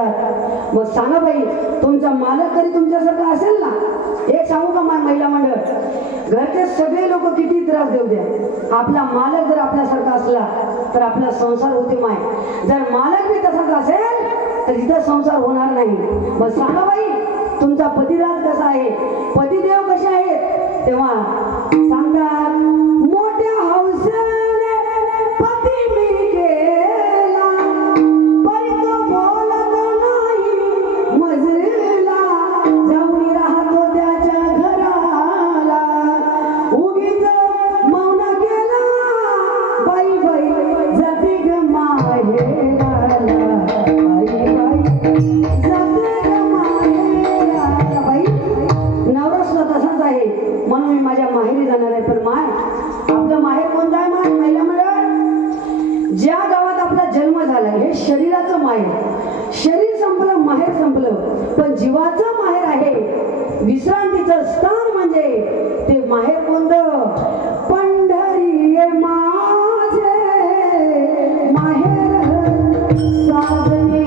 म्हणतात. मग सांगा बाई, तुमचा मालक तरी तुमच्यासारखा असेल ना? एक सांगू का महिला मंडळ, घरचे सगळे लोक किती त्रास देऊ द्या, आपला मालक जर आपल्यासारखा असला तर आपला संसार होते माय. जर मालक बी तसाच असेल तर तिथं संसार होणार नाही. मग सांगा बाई, तुमचा पतिराज कसा आहे, पतिदेव कसे आहेत? तेव्हा सांगतात, मोठ्या हौसेने पती मी केला, परी तो बोलतो नाही मजला, जाऊन राहतो त्याच्या घराला, उगीच मौन केला, बाई बाई जाते ग माहेराला, बाई बाई जाते ग माहेराला. बाई, नवरा सुद्धा तसाच आहे, म्हणून मी माझ्या माहेरी जाणार आहे. पण माय, आपलं माहेर कोणतं आहे माय? महिला मंडळ, ज्या गावात आपला जन्म झाला हे शरीराचं माहेर. शरीर संपलं, माहेर संपलं, पण जीवाचं माहेर आहे, विश्रांतीचं स्थान म्हणजे ते माहेर कोणतं? पंढरी माझे माहेर साजने,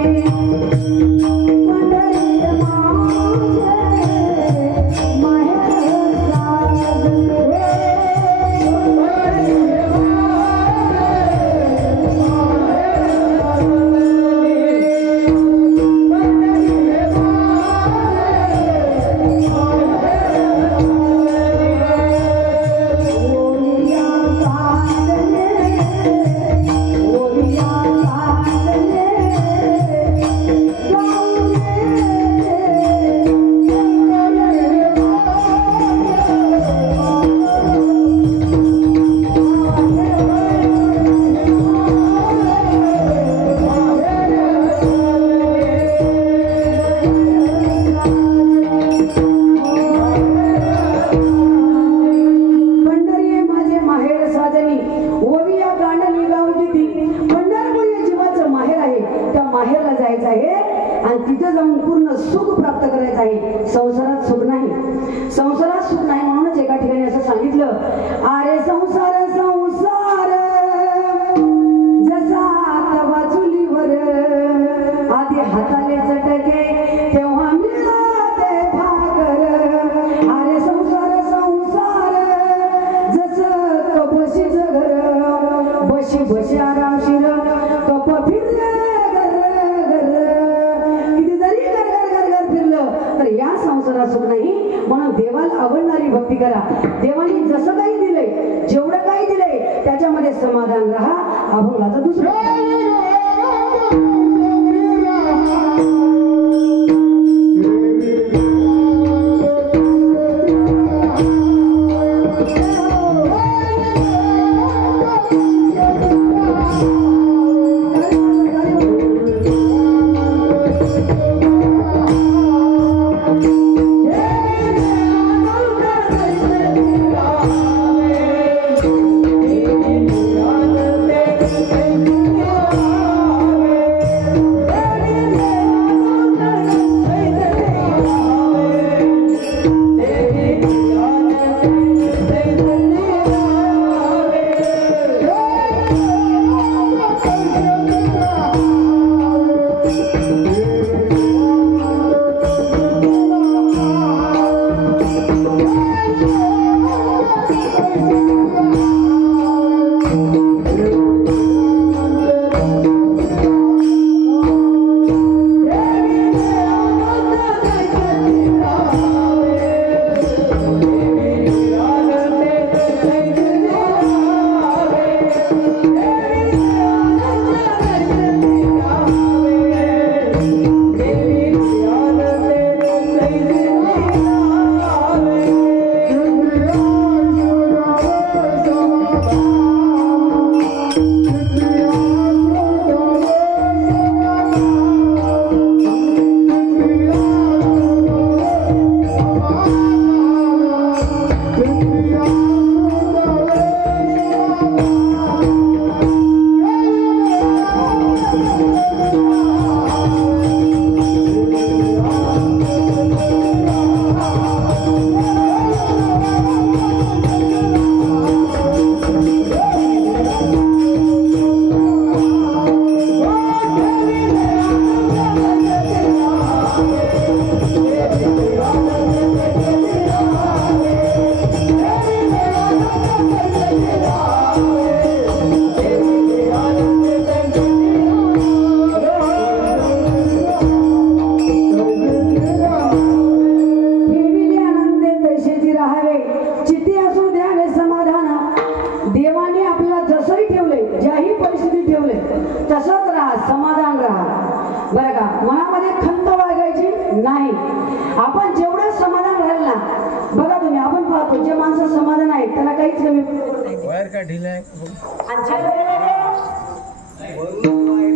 पंढरी माझे माहेर साजने. संसारात सुख नाही, संसारात सुख नाही. म्हणूनच एका ठिकाणी असं सांगितलं, अरे संसार संसार जसा तवा चुलीवर, आधी हाताले चटके तेव्हा मिळते भाकर. अरे संसार संसार जसं कपशीच घर, बशी बशी आरामशीर कप फिरले घर घर, किती जरी घर घर घर घर फिरलं तर या संसारात सुख नाही. म्हणून देवाला आवडणारी भक्ती करा. देवाने जसं काही दिलंय, जेवढं काही दिलंय त्याच्यामध्ये समाधान राहा. अभंगाचं दुसरं राहावे, चित्ती असू द्यावे समाधान. देवाने आपल्याला जसंही ठेवले, ज्याही परिस्थितीत ठेवले तसंच राहा, समाधान राहा. बरं का, मनामध्ये खंत बाळगायची नाही. आपण जेवढं समाधान राहील ना, बघा तुम्ही, आपण पाहतो जे माणसं समाधान आहेत त्याला काहीच कमी वायर का ढीला आहे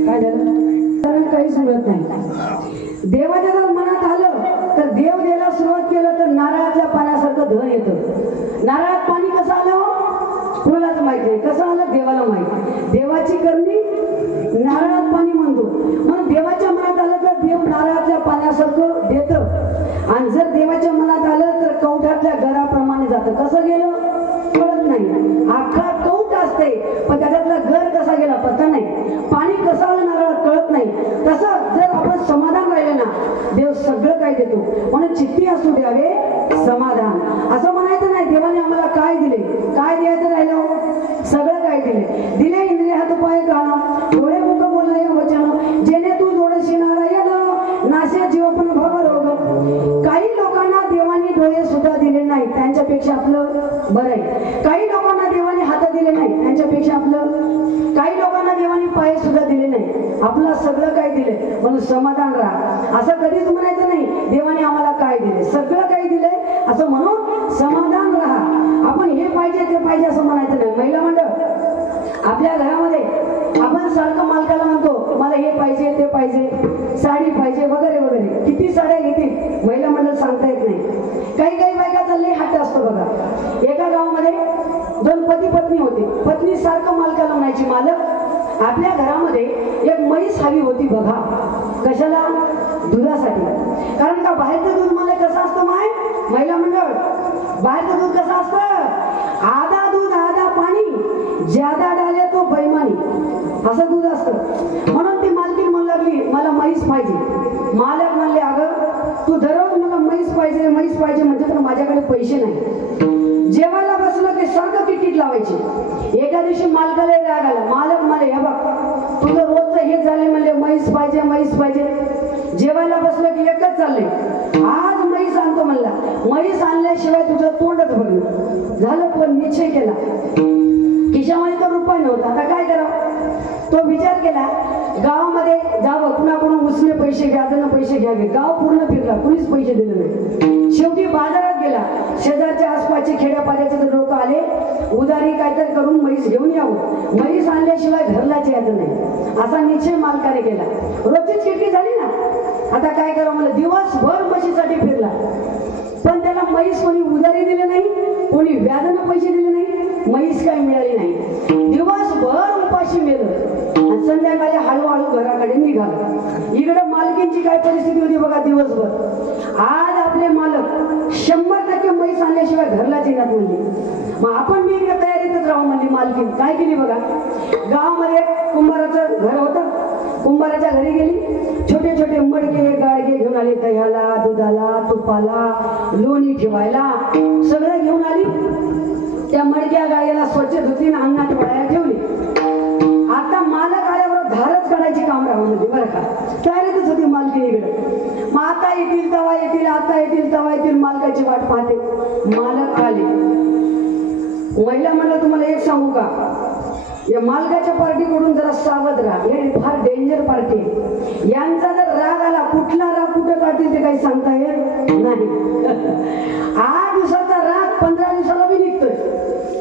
काय झालं, त्यांना काहीच मिळत नाही. देवाच्या जर मनात आलं तर देव द्यायला सुरुवात केलं तर नारळातल्या पाण्यासारखं धन येतं. नारळात पाणी कसं आलं कुणालाच माहित नाही, कसं आलं देवाला माहित. देवाची करणी नारळात पाणी म्हणतो. म्हणून देवाच्या मनात आलं तर देव नारळातल्या पाण्यासारखं देतं. आणि जर देवाच्या मनात आलं तर कवठातल्या घराप्रमाणे जातं. कसं गेलं कळत नाही. अख्खा कौट असते पण त्याच्यातला घर कसा गेला पत्ता नाही. पाणी कसं आलं नारळात कळत नाही. तसं जर आपण समाधान राहिलं ना, देव सगळं काय देतो. म्हणून चित्ती असू द्यावे समाधान. असं म्हणायचं नाही देवाने आम्हाला काय दिले, काय द्यायचं राहिलं, सगळं काय दिले. दिले इंद्रिय हात पाय कान, डोळे मुख बोलणे वचन, जेणे तू जोडशी नारायण, नाशे जीव पण भव रोग. काही लोकांना देवाने डोळे सुद्धा दिले नाही, त्यांच्यापेक्षा आपलं बरं आहे. काही लोकांना देवाने हात दिले नाही, त्यांच्यापेक्षा आपलं. काही लोकांना देवाने पाय सुद्धा दिले नाही, आपलं सगळं काय दिले. म्हणून समाधान राहा. असं कधीच म्हणायचं नाही देवाने आम्हाला काय दिले, सगळं काही दिलंय असं म्हणून समाधान राहा. आपण हे पाहिजे ते पाहिजे असं म्हणायचं नाही. महिला मंडळ आपल्या घरामध्ये आपण सारखं मालकाला म्हणतो मला हे पाहिजे ते पाहिजे, साडी पाहिजे वगैरे वगैरे. किती साड्या घेतील महिला मंडळ सांगता येत नाही. काही काही बायका चालले हट्ट असतो बघा. एका गावामध्ये दोन पती पत्नी होते. पत्नी सारखं मालकाला म्हणायची मालक आपल्या घरामध्ये एक म्हैस हवी होती बघा. कशाला, दुधासाठी. कारण का बाहेरचं दूध मला कसं असतं महिला मंडळ, बाहेरचं दूध कसं असतं, आधा दूध आधा पाणी, ज्यादा डाले तो बैमानी, असं दूध असतं. म्हणून ती मालकीन म्हणू लागली मला म्हैस पाहिजे. मालक म्हणले अगं तू दररोज मला म्हैस पाहिजे म्हैस पाहिजे म्हणजे तर माझ्याकडे पैसे नाही. जेवायला बसलं की सारखं तिकीट लावायचे. एका दिवशी मालकाला राग आला. मालक म्हणे हे बघ तुझं रोजचं हे झाले म्हणले म्हैस पाहिजे म्हैस पाहिजे. जेवायला बसलं की एकच चाललंय, आज म्हैस आणतो म्हणला. म्हैस आणल्याशिवाय तुझं तोंडच बघणं झालं. पण निश्चय केला, खिशामध्ये तर रुपये नव्हता, आता काय करावं. तो विचार केला गावामध्ये जावं, कुणाकडून उसने पैसे व्याजानं पैसे घ्यावे. गाव पूर्ण फिरला, कुणीच पैसे दिले नाही. शेवटी बाजारात गेला. शेजारच्या आसपासचे खेड्यापाड्याचे लोक आले, उधारी काहीतरी करून म्हैस घेऊन यावं. म्हैस आणल्याशिवाय घरलाच यायचं नाही असा निश्चय मालकाने केला. रोजचीच खिडकी झाली ना, आता काय करावं. मला दिवसभर म्हशीसाठी फिरला पण त्याला म्हैस कोणी उधारी दिले नाही, कोणी व्याजानं पैसे दिले नाही, म्हैस काही मिळाली नाही. दिवसभर उपाशी मेलं आणि संध्याकाळी हळूहळू घराकडे निघालं. इकडं मालकींची काय परिस्थिती होती बघा. दिवसभर आज आपले मालक 100% म्हैस आणल्याशिवाय घरलाच येणार म्हणले. मग आपण मी इकडे तयारीतच राहू म्हणली मालकीन. काय केली बघा, गावामध्ये कुंभाराचं घर होतं. कुंभाराच्या घरी गेली, छोटे छोटे मडके गाडगे घेऊन आले. दह्याला, दुधाला, तुपाला, लोणी ठेवायला सगळं घेऊन आली. त्या मडक्या गाड्याला स्वच्छ धुतली आणि अंगणात वळायला ठेवली. आता मालक आल्यावर धारच काढायची काम राहून होती बरं का. तयारीतच होती मालकी इकडे. मग आता येतील तवा येतील, आता येतील तवा येतील, मालकाची वाट पाहते. मालक आले. महिला म्हणलं तुम्हाला एक सांगू का, या मालकाच्या पार्टीकडून जरा सावध राहा. हे फार डेंजर पार्टी आहे. यांचा जर राग आला, कुठला राग कुठं काढतील ते काही सांगता येत नाही. 8 दिवसाचा राग 15 दिवसाला बी निघतोय.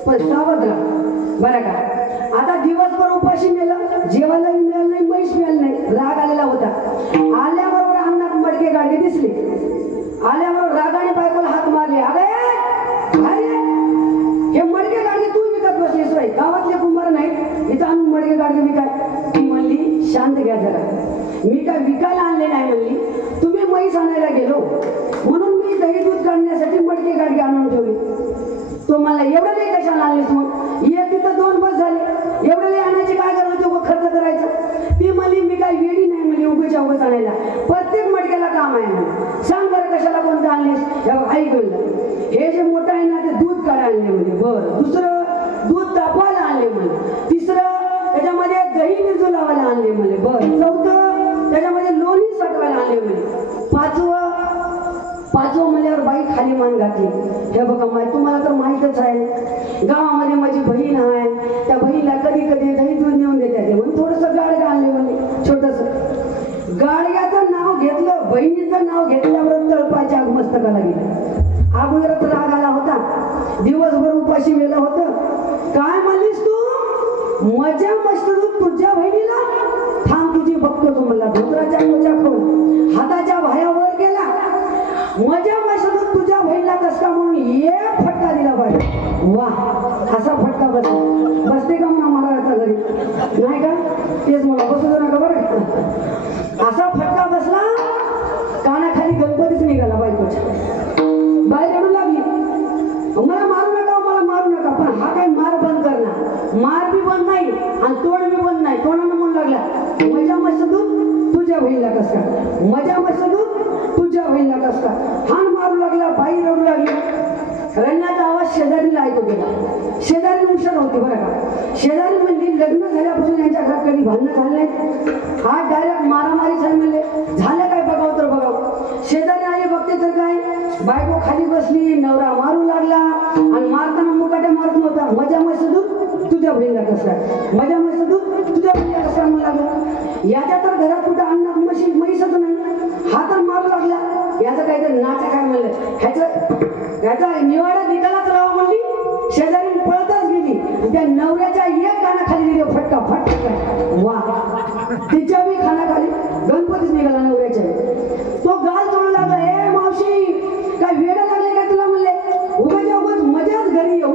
पण सावध राहा बरं का. आता दिवसभर उपाशी नेलं, जेवायला मिळालं नाही, म्हैस मिळालं नाही, राग आलेला होता. आल्याबरोबर अंगणात मडके गाडगे दिसले. आल्याबरोबर रागाने बायकोला हात मारले. अरे हे मडके गाडगे तू विकत बसलीस बाई, गावातले कुंभार नाही इथं आणून मडके गाडगे विकाय. ती म्हणली शांत घ्या जरा, मी काय विकायला आणले नाही म्हणली, तुम्ही म्हैस आणायला गेलो म्हणून मी दही दूध काढण्यासाठी मडके गाडगे आणून ठेवले. तो मला एवढं नाही कशाला आणलीस, मग एक तिथं 2 बस झाले, एवढं नाही आणायची काय करायचं, उभं खर्च करायचं. ती म्हणली मी काय वेडी नाही म्हणली उगीच्या उगच आणायला, प्रत्येक मडक्याला काम आहे म्हणून. सांग बरं कशाला कोणतं आणलीस. आई बोललं हे जे मोठं आहे ना ते दूध काढायला आणले म्हणजे. बरं, दुसरं दूध तापवायला आणले म्हणे. तिसरं त्याच्यामध्ये दही मिरजू लावायला आणले म्हणे. बरं, चौथं त्याच्यामध्ये लोणी साठवायला आणले म्हणे. 5वं पाचवं म्हणल्यावर बाई खाली मान घातली. हे बघा माय तुम्हाला तर माहीतच आहे, गावामध्ये माझी बहीण आहे, त्या बहिणीला कधी कधी दही दूध नेऊन देतात म्हणून थोडंसं गाडगं आणले म्हणले छोटंसं. गाडग्याचं नाव घेतलं, बहिणीचं नाव घेतल्यावर तळपाच्या मस्तकाला गेलं. अगोदरच राग आला होता, दिवसभर उपाशी गेलं होतं. काय म्हणलीस तू? मजा मस्त तुझ्या बहिणीला? थांब तुझी बघतो तू म्हणला. धोत्राच्या कोच्या खोल हाताच्या भायावर गेला. मजा मस्त तुझ्या बहिणीला कसं म्हणून एक फटका दिला पाहिजे. वा, असा फटका बसते का म्हणा महाराजाच्या घरी? नाही का? तेच मला बसू दे नका बरं. असा फटका बसला, कानाखाली गणपतीच निघाला बायकोच्या. बाई रडू लागली, मला मारू नका, मला मारू नका. पण हा काही मार बंद करणार, मार बी बंद नाही आणि तोड बी बंद नाही. तोंडानं म्हणू लागला, मजा मसदूत तुझ्या बहिणीला कस का, मजा मसदूत तुझ्या बहिणीला कस का. हान मारू लागला, बाई रडू लागली. रडण्याचा आवाज शेजारीला ऐकू गेला. शेजारी हुशार होती बरं का. शेजारी म्हणली लग्न झाल्यापासून यांच्या घरात कधी भांडणं झालं नाही, हा डायरेक्ट मारामारी झाली. म्हणले झालं काय बघावं तर बघावं. शेजारी आले बघते तर काय, बायको खाली बसली, नवरा मारू लागला आणि मारताना मुकाट्या मारत नव्हता. मजा मसदूत तुझ्या बहिणीला कसं आहे, मजा मसदूत तुझ्या बहिणीला कसं म्हणू लागला. याच्या तर घरात कुठं अन्न म्हैसच नाही, हा तर मारू लागला. याचं काहीतरी नाच काय म्हणलं, ह्याचा निवाडा निकालाच लावा म्हणली. शेजारी पळतच गेली, त्या नवऱ्याच्या एक कानाखाली दिली फटका फटका. वा, तिच्या बी खानाखाली गणपतीच निघाला नवऱ्याच्या. तो गाल तोडू लागला. ए मावशी, काय वेळ लागले काय तुला? म्हणले उगाच्या उगाच मजाच घरी येऊ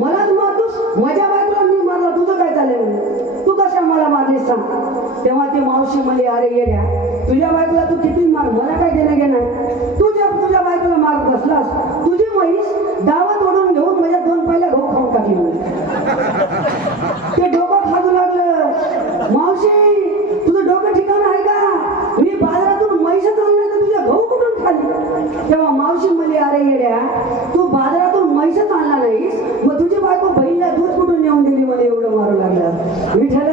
मलाच मारतोस. मजा बायकोला मी मारला, तुझं काय चालेल? तू कशा मला मारलीस सांग. तेव्हा ती मावशी म्हणली, अरे येड्या, तुझ्या बायकोला तू किती मार, मला काय देणं घेणं. तुझ्या बायकोला मारत बसलास, तुझी म्हैस दावत ओढून घेऊन माझ्या दोन पहिल्या गहू खाऊन टाकली. ते डोकं खाजू लागलं. मावशी, तुझं डोकं ठिकाण आहे का? मी बाजारातून म्हैसच आणलं तर तुझ्या गहू कुठून खाली? तेव्हा मावशी म्हणली, अरे येड्या, तू बाजारातून म्हैसच आणला नाहीस, मग तुझी बायको बहिणीला दूध कुठून नेऊन दिली? मला एवढं मारू लागलं. विठ्ठल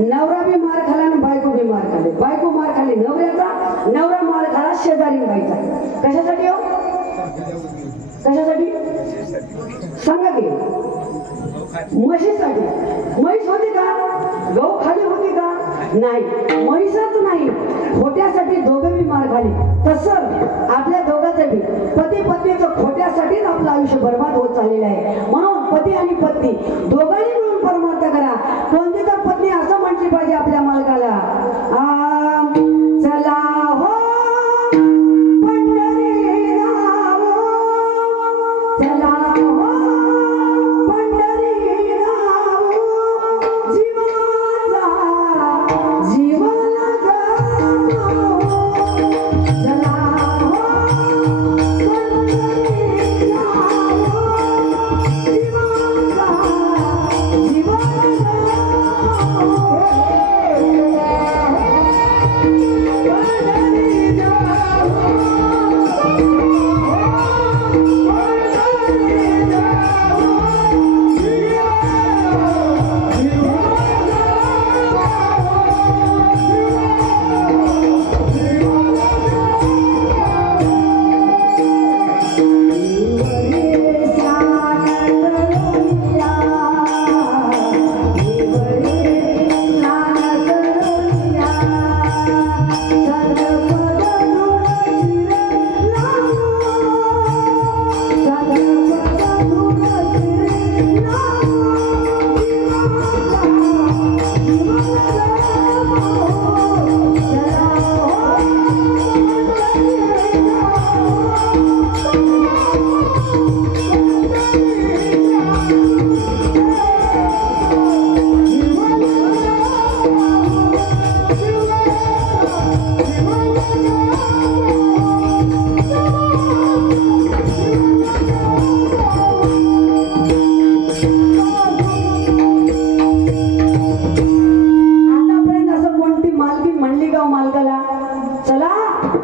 नवरा बी मार खाला आणि बायको बी मार खाली. बायको मार खाली नवऱ्याचा, नवरा मार खाला शेजारी बाईचा. कशासाठी हो? कशासाठी सांगा की? म्हशीसाठी. म्हैस होती का? गहू खाली होती का? नाही, म्हैसच नाही, खोट्यासाठी दोघं बी मार खाली. तसं आपल्या दोघांचं बी पती पत्नीचं खोट्यासाठीच आपलं आयुष्य बर्बाद होत चाललेलं आहे. म्हणून पती आणि पत्नी दोघांनी मिळून परमार्थ करा. कोणती तर पत्नी असं म्हटली पाहिजे आपल्या मालकाला, चला हो पंढरीराव, चला हो पंढरीराव, जीवाचा जीवाला गमावो. चला हो पंढरीराव, जीवाचा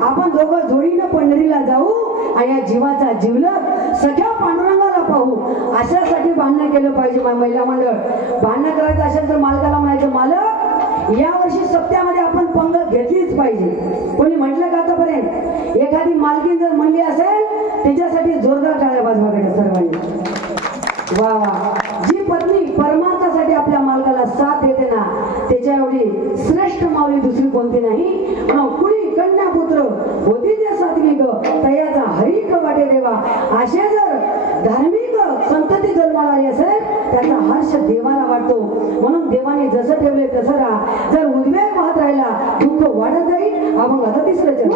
आपण दोघं जोडीनं पंढरीला जाऊ आणि या जीवाचा जीवलग सख्या पांडुरंगाला पाहू. अशासाठी भांडणं केलं पाहिजे. महिला मंडळ भांडणं करायचं असेल तर मालकाला म्हणायचं, मालक यावर्षी सप्त्यामध्ये आपण पंगत घेतलीच पाहिजे. कोणी म्हटलं का आतापर्यंत? एखादी मालकीन जर म्हणली असेल त्याच्यासाठी जोरदार टाळ्या वाजवायच्या सर्वांनी. वा वा. जी पत्नी परमार्थासाठी आपल्या मालकाला साथ देते ना, त्याच्या एवढी श्रेष्ठ माऊली दुसरी कोणती नाही. कुणी कन्या पुत्र होती ते सात्विक, तयाचा हरिक वाटे देवा. असे जर धार्मिक संतती जन्माला आली असेल त्याचा हर्ष देवाला वाटतो. म्हणून देवाने जसं ठेवले तसं राहा. जर उद्वेग वाहत राहिला दुःख वाढत जाईल. आपण आता तिसरं चरण.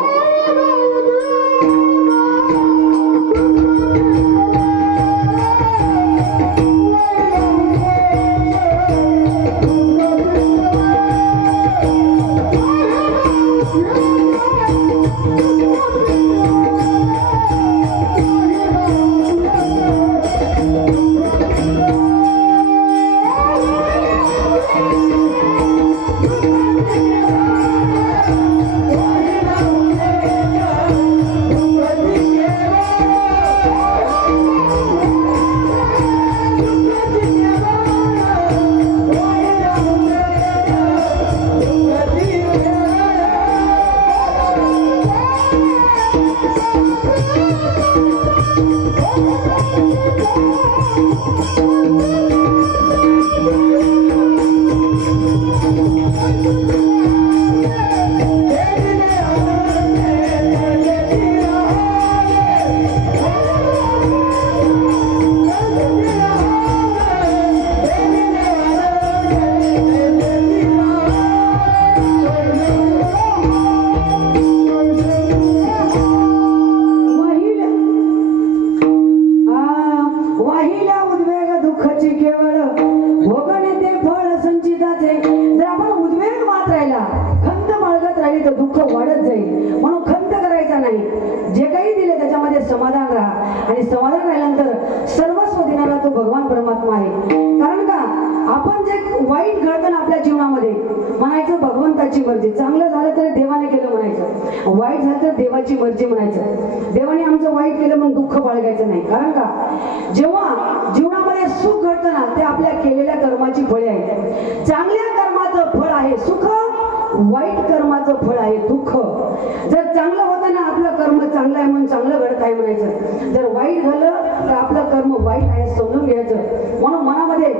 चांगलं झालं तर देवाने केलं म्हणायचं, वाईट झालं तर देवाची मर्जी म्हणायचं. देवाने आमचं वाईट केलं म्हणून दुःख बाळगायचं नाही. कारण का, जेव्हा जीवनामध्ये सुख घडतं ना ते आपल्या केलेल्या कर्माची फळे आहे. चांगल्या कर्माचं फळ आहे सुख, वाईट कर्माचं फळ आहे दुःख. जर चांगलं होतं ना आपलं कर्म चांगलं आहे म्हणून चांगलं घडत आहे म्हणायचं. जर वाईट झालं तर आपलं कर्म वाईट आहे समजून घ्यायचं. म्हणून मनामध्ये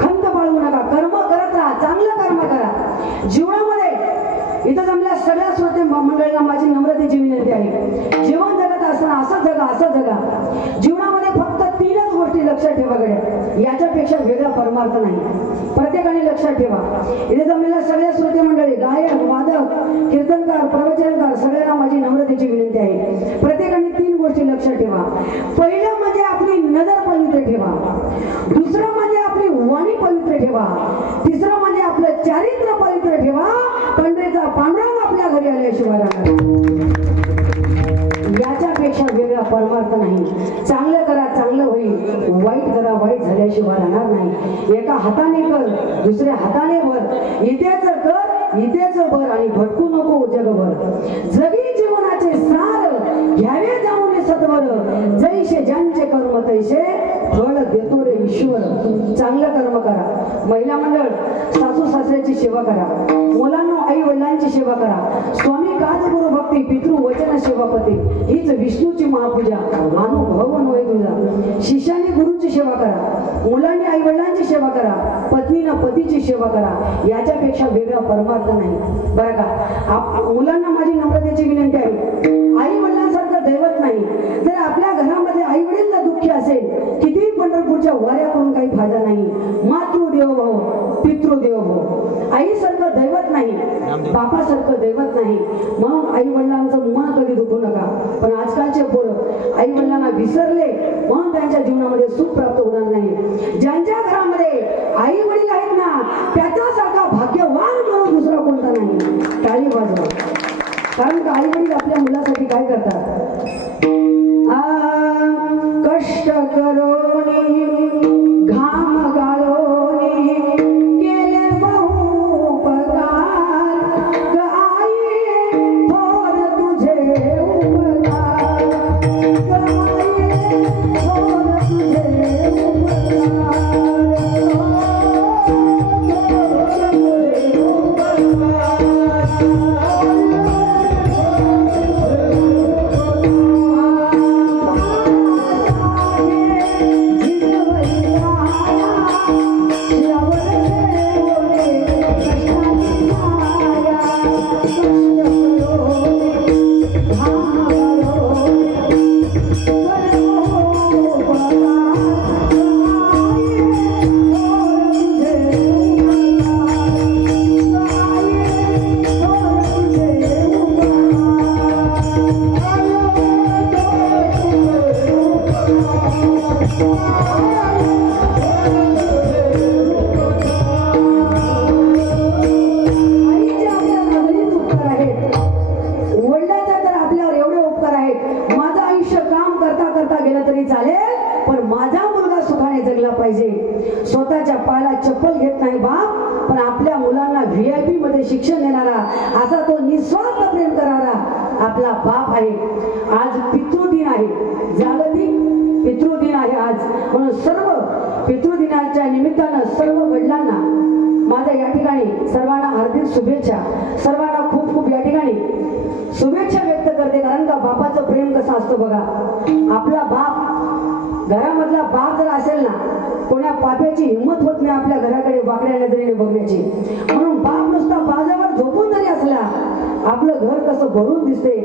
खंत बाळगू नका, कर्म करत राहा, चांगलं कर्म करा. जीवनामध्ये इथं जमल्या सगळ्या श्रोते मंडळींना माझी नम्रतेची विनंती आहे. जीवन जगत असताना असं जगा, असं जगा. जीवनामध्ये फक्त 3च गोष्टी लक्षात ठेवा गड्या, याच्यापेक्षा वेगळा परमार्थ नाही. प्रत्येकाने लक्षात ठेवा. इथे जमलेल्या सगळ्या श्रोते मंडळी, गायक, वादक, कीर्तनकार, प्रवचनकार सगळ्यांना माझी नम्रतेची विनंती आहे. प्रत्येकाने 3 गोष्टी लक्षात ठेवा. पहिलं म्हणजे आपली नजर पवित्र ठेवा, दुसरं म्हणजे आपली वाणी पवित्र ठेवा, तिसरं म्हणजे आपलं चारित्र्य पवित्र ठेवा. पंढरीचा पांडुरंग आपल्या घरी आल्याशिवाय याच्यापेक्षा वेगळा परमार्थ नाही. चांगलं करा, चांगलं होईल. वाईट करा, वाईट झाल्याशिवाय राहणार नाही. एका हाताने कर, दुसऱ्या हाताने भर. इथेच कर, इथेच भर आणि भटकू नको जगभर. जगी जीवनाचे सार घ्यावे जाऊन सत्वर. जैसे ज्यांचे कर्म तैसे फळ देतो रे ईश्वर. चांगलं कर्म करा. महिला मंडळ सासू सासऱ्याची सेवा करा. मुलांना आई वडिलांची सेवा करा. स्वामी काजगुरु भक्ती पितृ वचन सेवापती हीच विष्णूची महापूजा. अनुभव नव्हे तुझा. शिष्याने गुरुची सेवा करा, मुलांनी आई वडिलांची सेवा करा, पत्नीनं पतीची सेवा करा. याच्यापेक्षा वेगळा परमार्थ नाही बरं का. मुलांना माझी नम्रतेची विनंती आहे, आई वडिलांसारखं दैवत नाही. जर आपल्या घरामध्ये आई वडील दुःखी असेल, कितीही पंढरपूरच्या वाऱ्या करून काही फायदा नाही. मातृदेव भव, पितृदेव भव. आईसारखं दैवत नाही, बापासारखं दैवत नाही. म्हणून आई वडिलांचं मन कधी दुखू नका. पण आजकालचे पोरं आई वडिलांना विसरले म्हणून त्यांच्या जीवनामध्ये सुख प्राप्त होणार नाही. ज्यांच्या घरामध्ये आई वडील आहेत ना त्याच्यासारखा भाग्यवान म्हणून दुसरा कोणता नाही. टाळी वाजवा. कारण का आई वडील आपल्या मुलासाठी काय करतात, कष्ट करोनी घाम गाळोनी केले बहु पगार. गाई थोर तुझे उपकार, गाई थोर तुझे स्वतःच्या पायाला चप्पल घेत नाही बाप, पण आपल्या मुलांना VIP मध्ये शिक्षण देणारा, असा तो निस्वार्थ प्रेम करणारा आपला बाप आहे. आज पितृदिन आहे, जागतिक पितृदिन आहे आज. म्हणून सर्व पितृदिनाच्या निमित्तानं सर्व वडिलांना माझ्या या ठिकाणी सर्वांना हार्दिक शुभेच्छा, सर्वांना खूप खूप या ठिकाणी शुभेच्छा व्यक्त करते. कारण का बापाचं प्रेम कसं असतं बघा. आपला बाप, घरामधला बाप जर असेल ना, कोण्या पाप्याची हिंमत होत नाही आपल्या घराकडे वाकड्या नजरेने बघण्याची. म्हणून बाप नुसता बाजावर झोपून जरी असला, आपलं घर कसं भरून दिसते.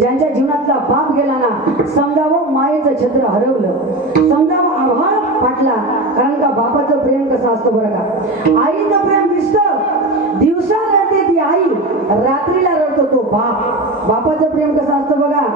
ज्यांच्या जीवनातला बाप गेला ना, समजावं मायेचं छत्र हरवलं, समजावं आभाळ फाटला. कारण का बापाचं प्रेम कसं असतं बरं का. आईचं प्रेम दिसतं, दिवसा रडते ती आई, रात्रीला रडतो तो बाप. बापाचं प्रेम कसं असतं बघा.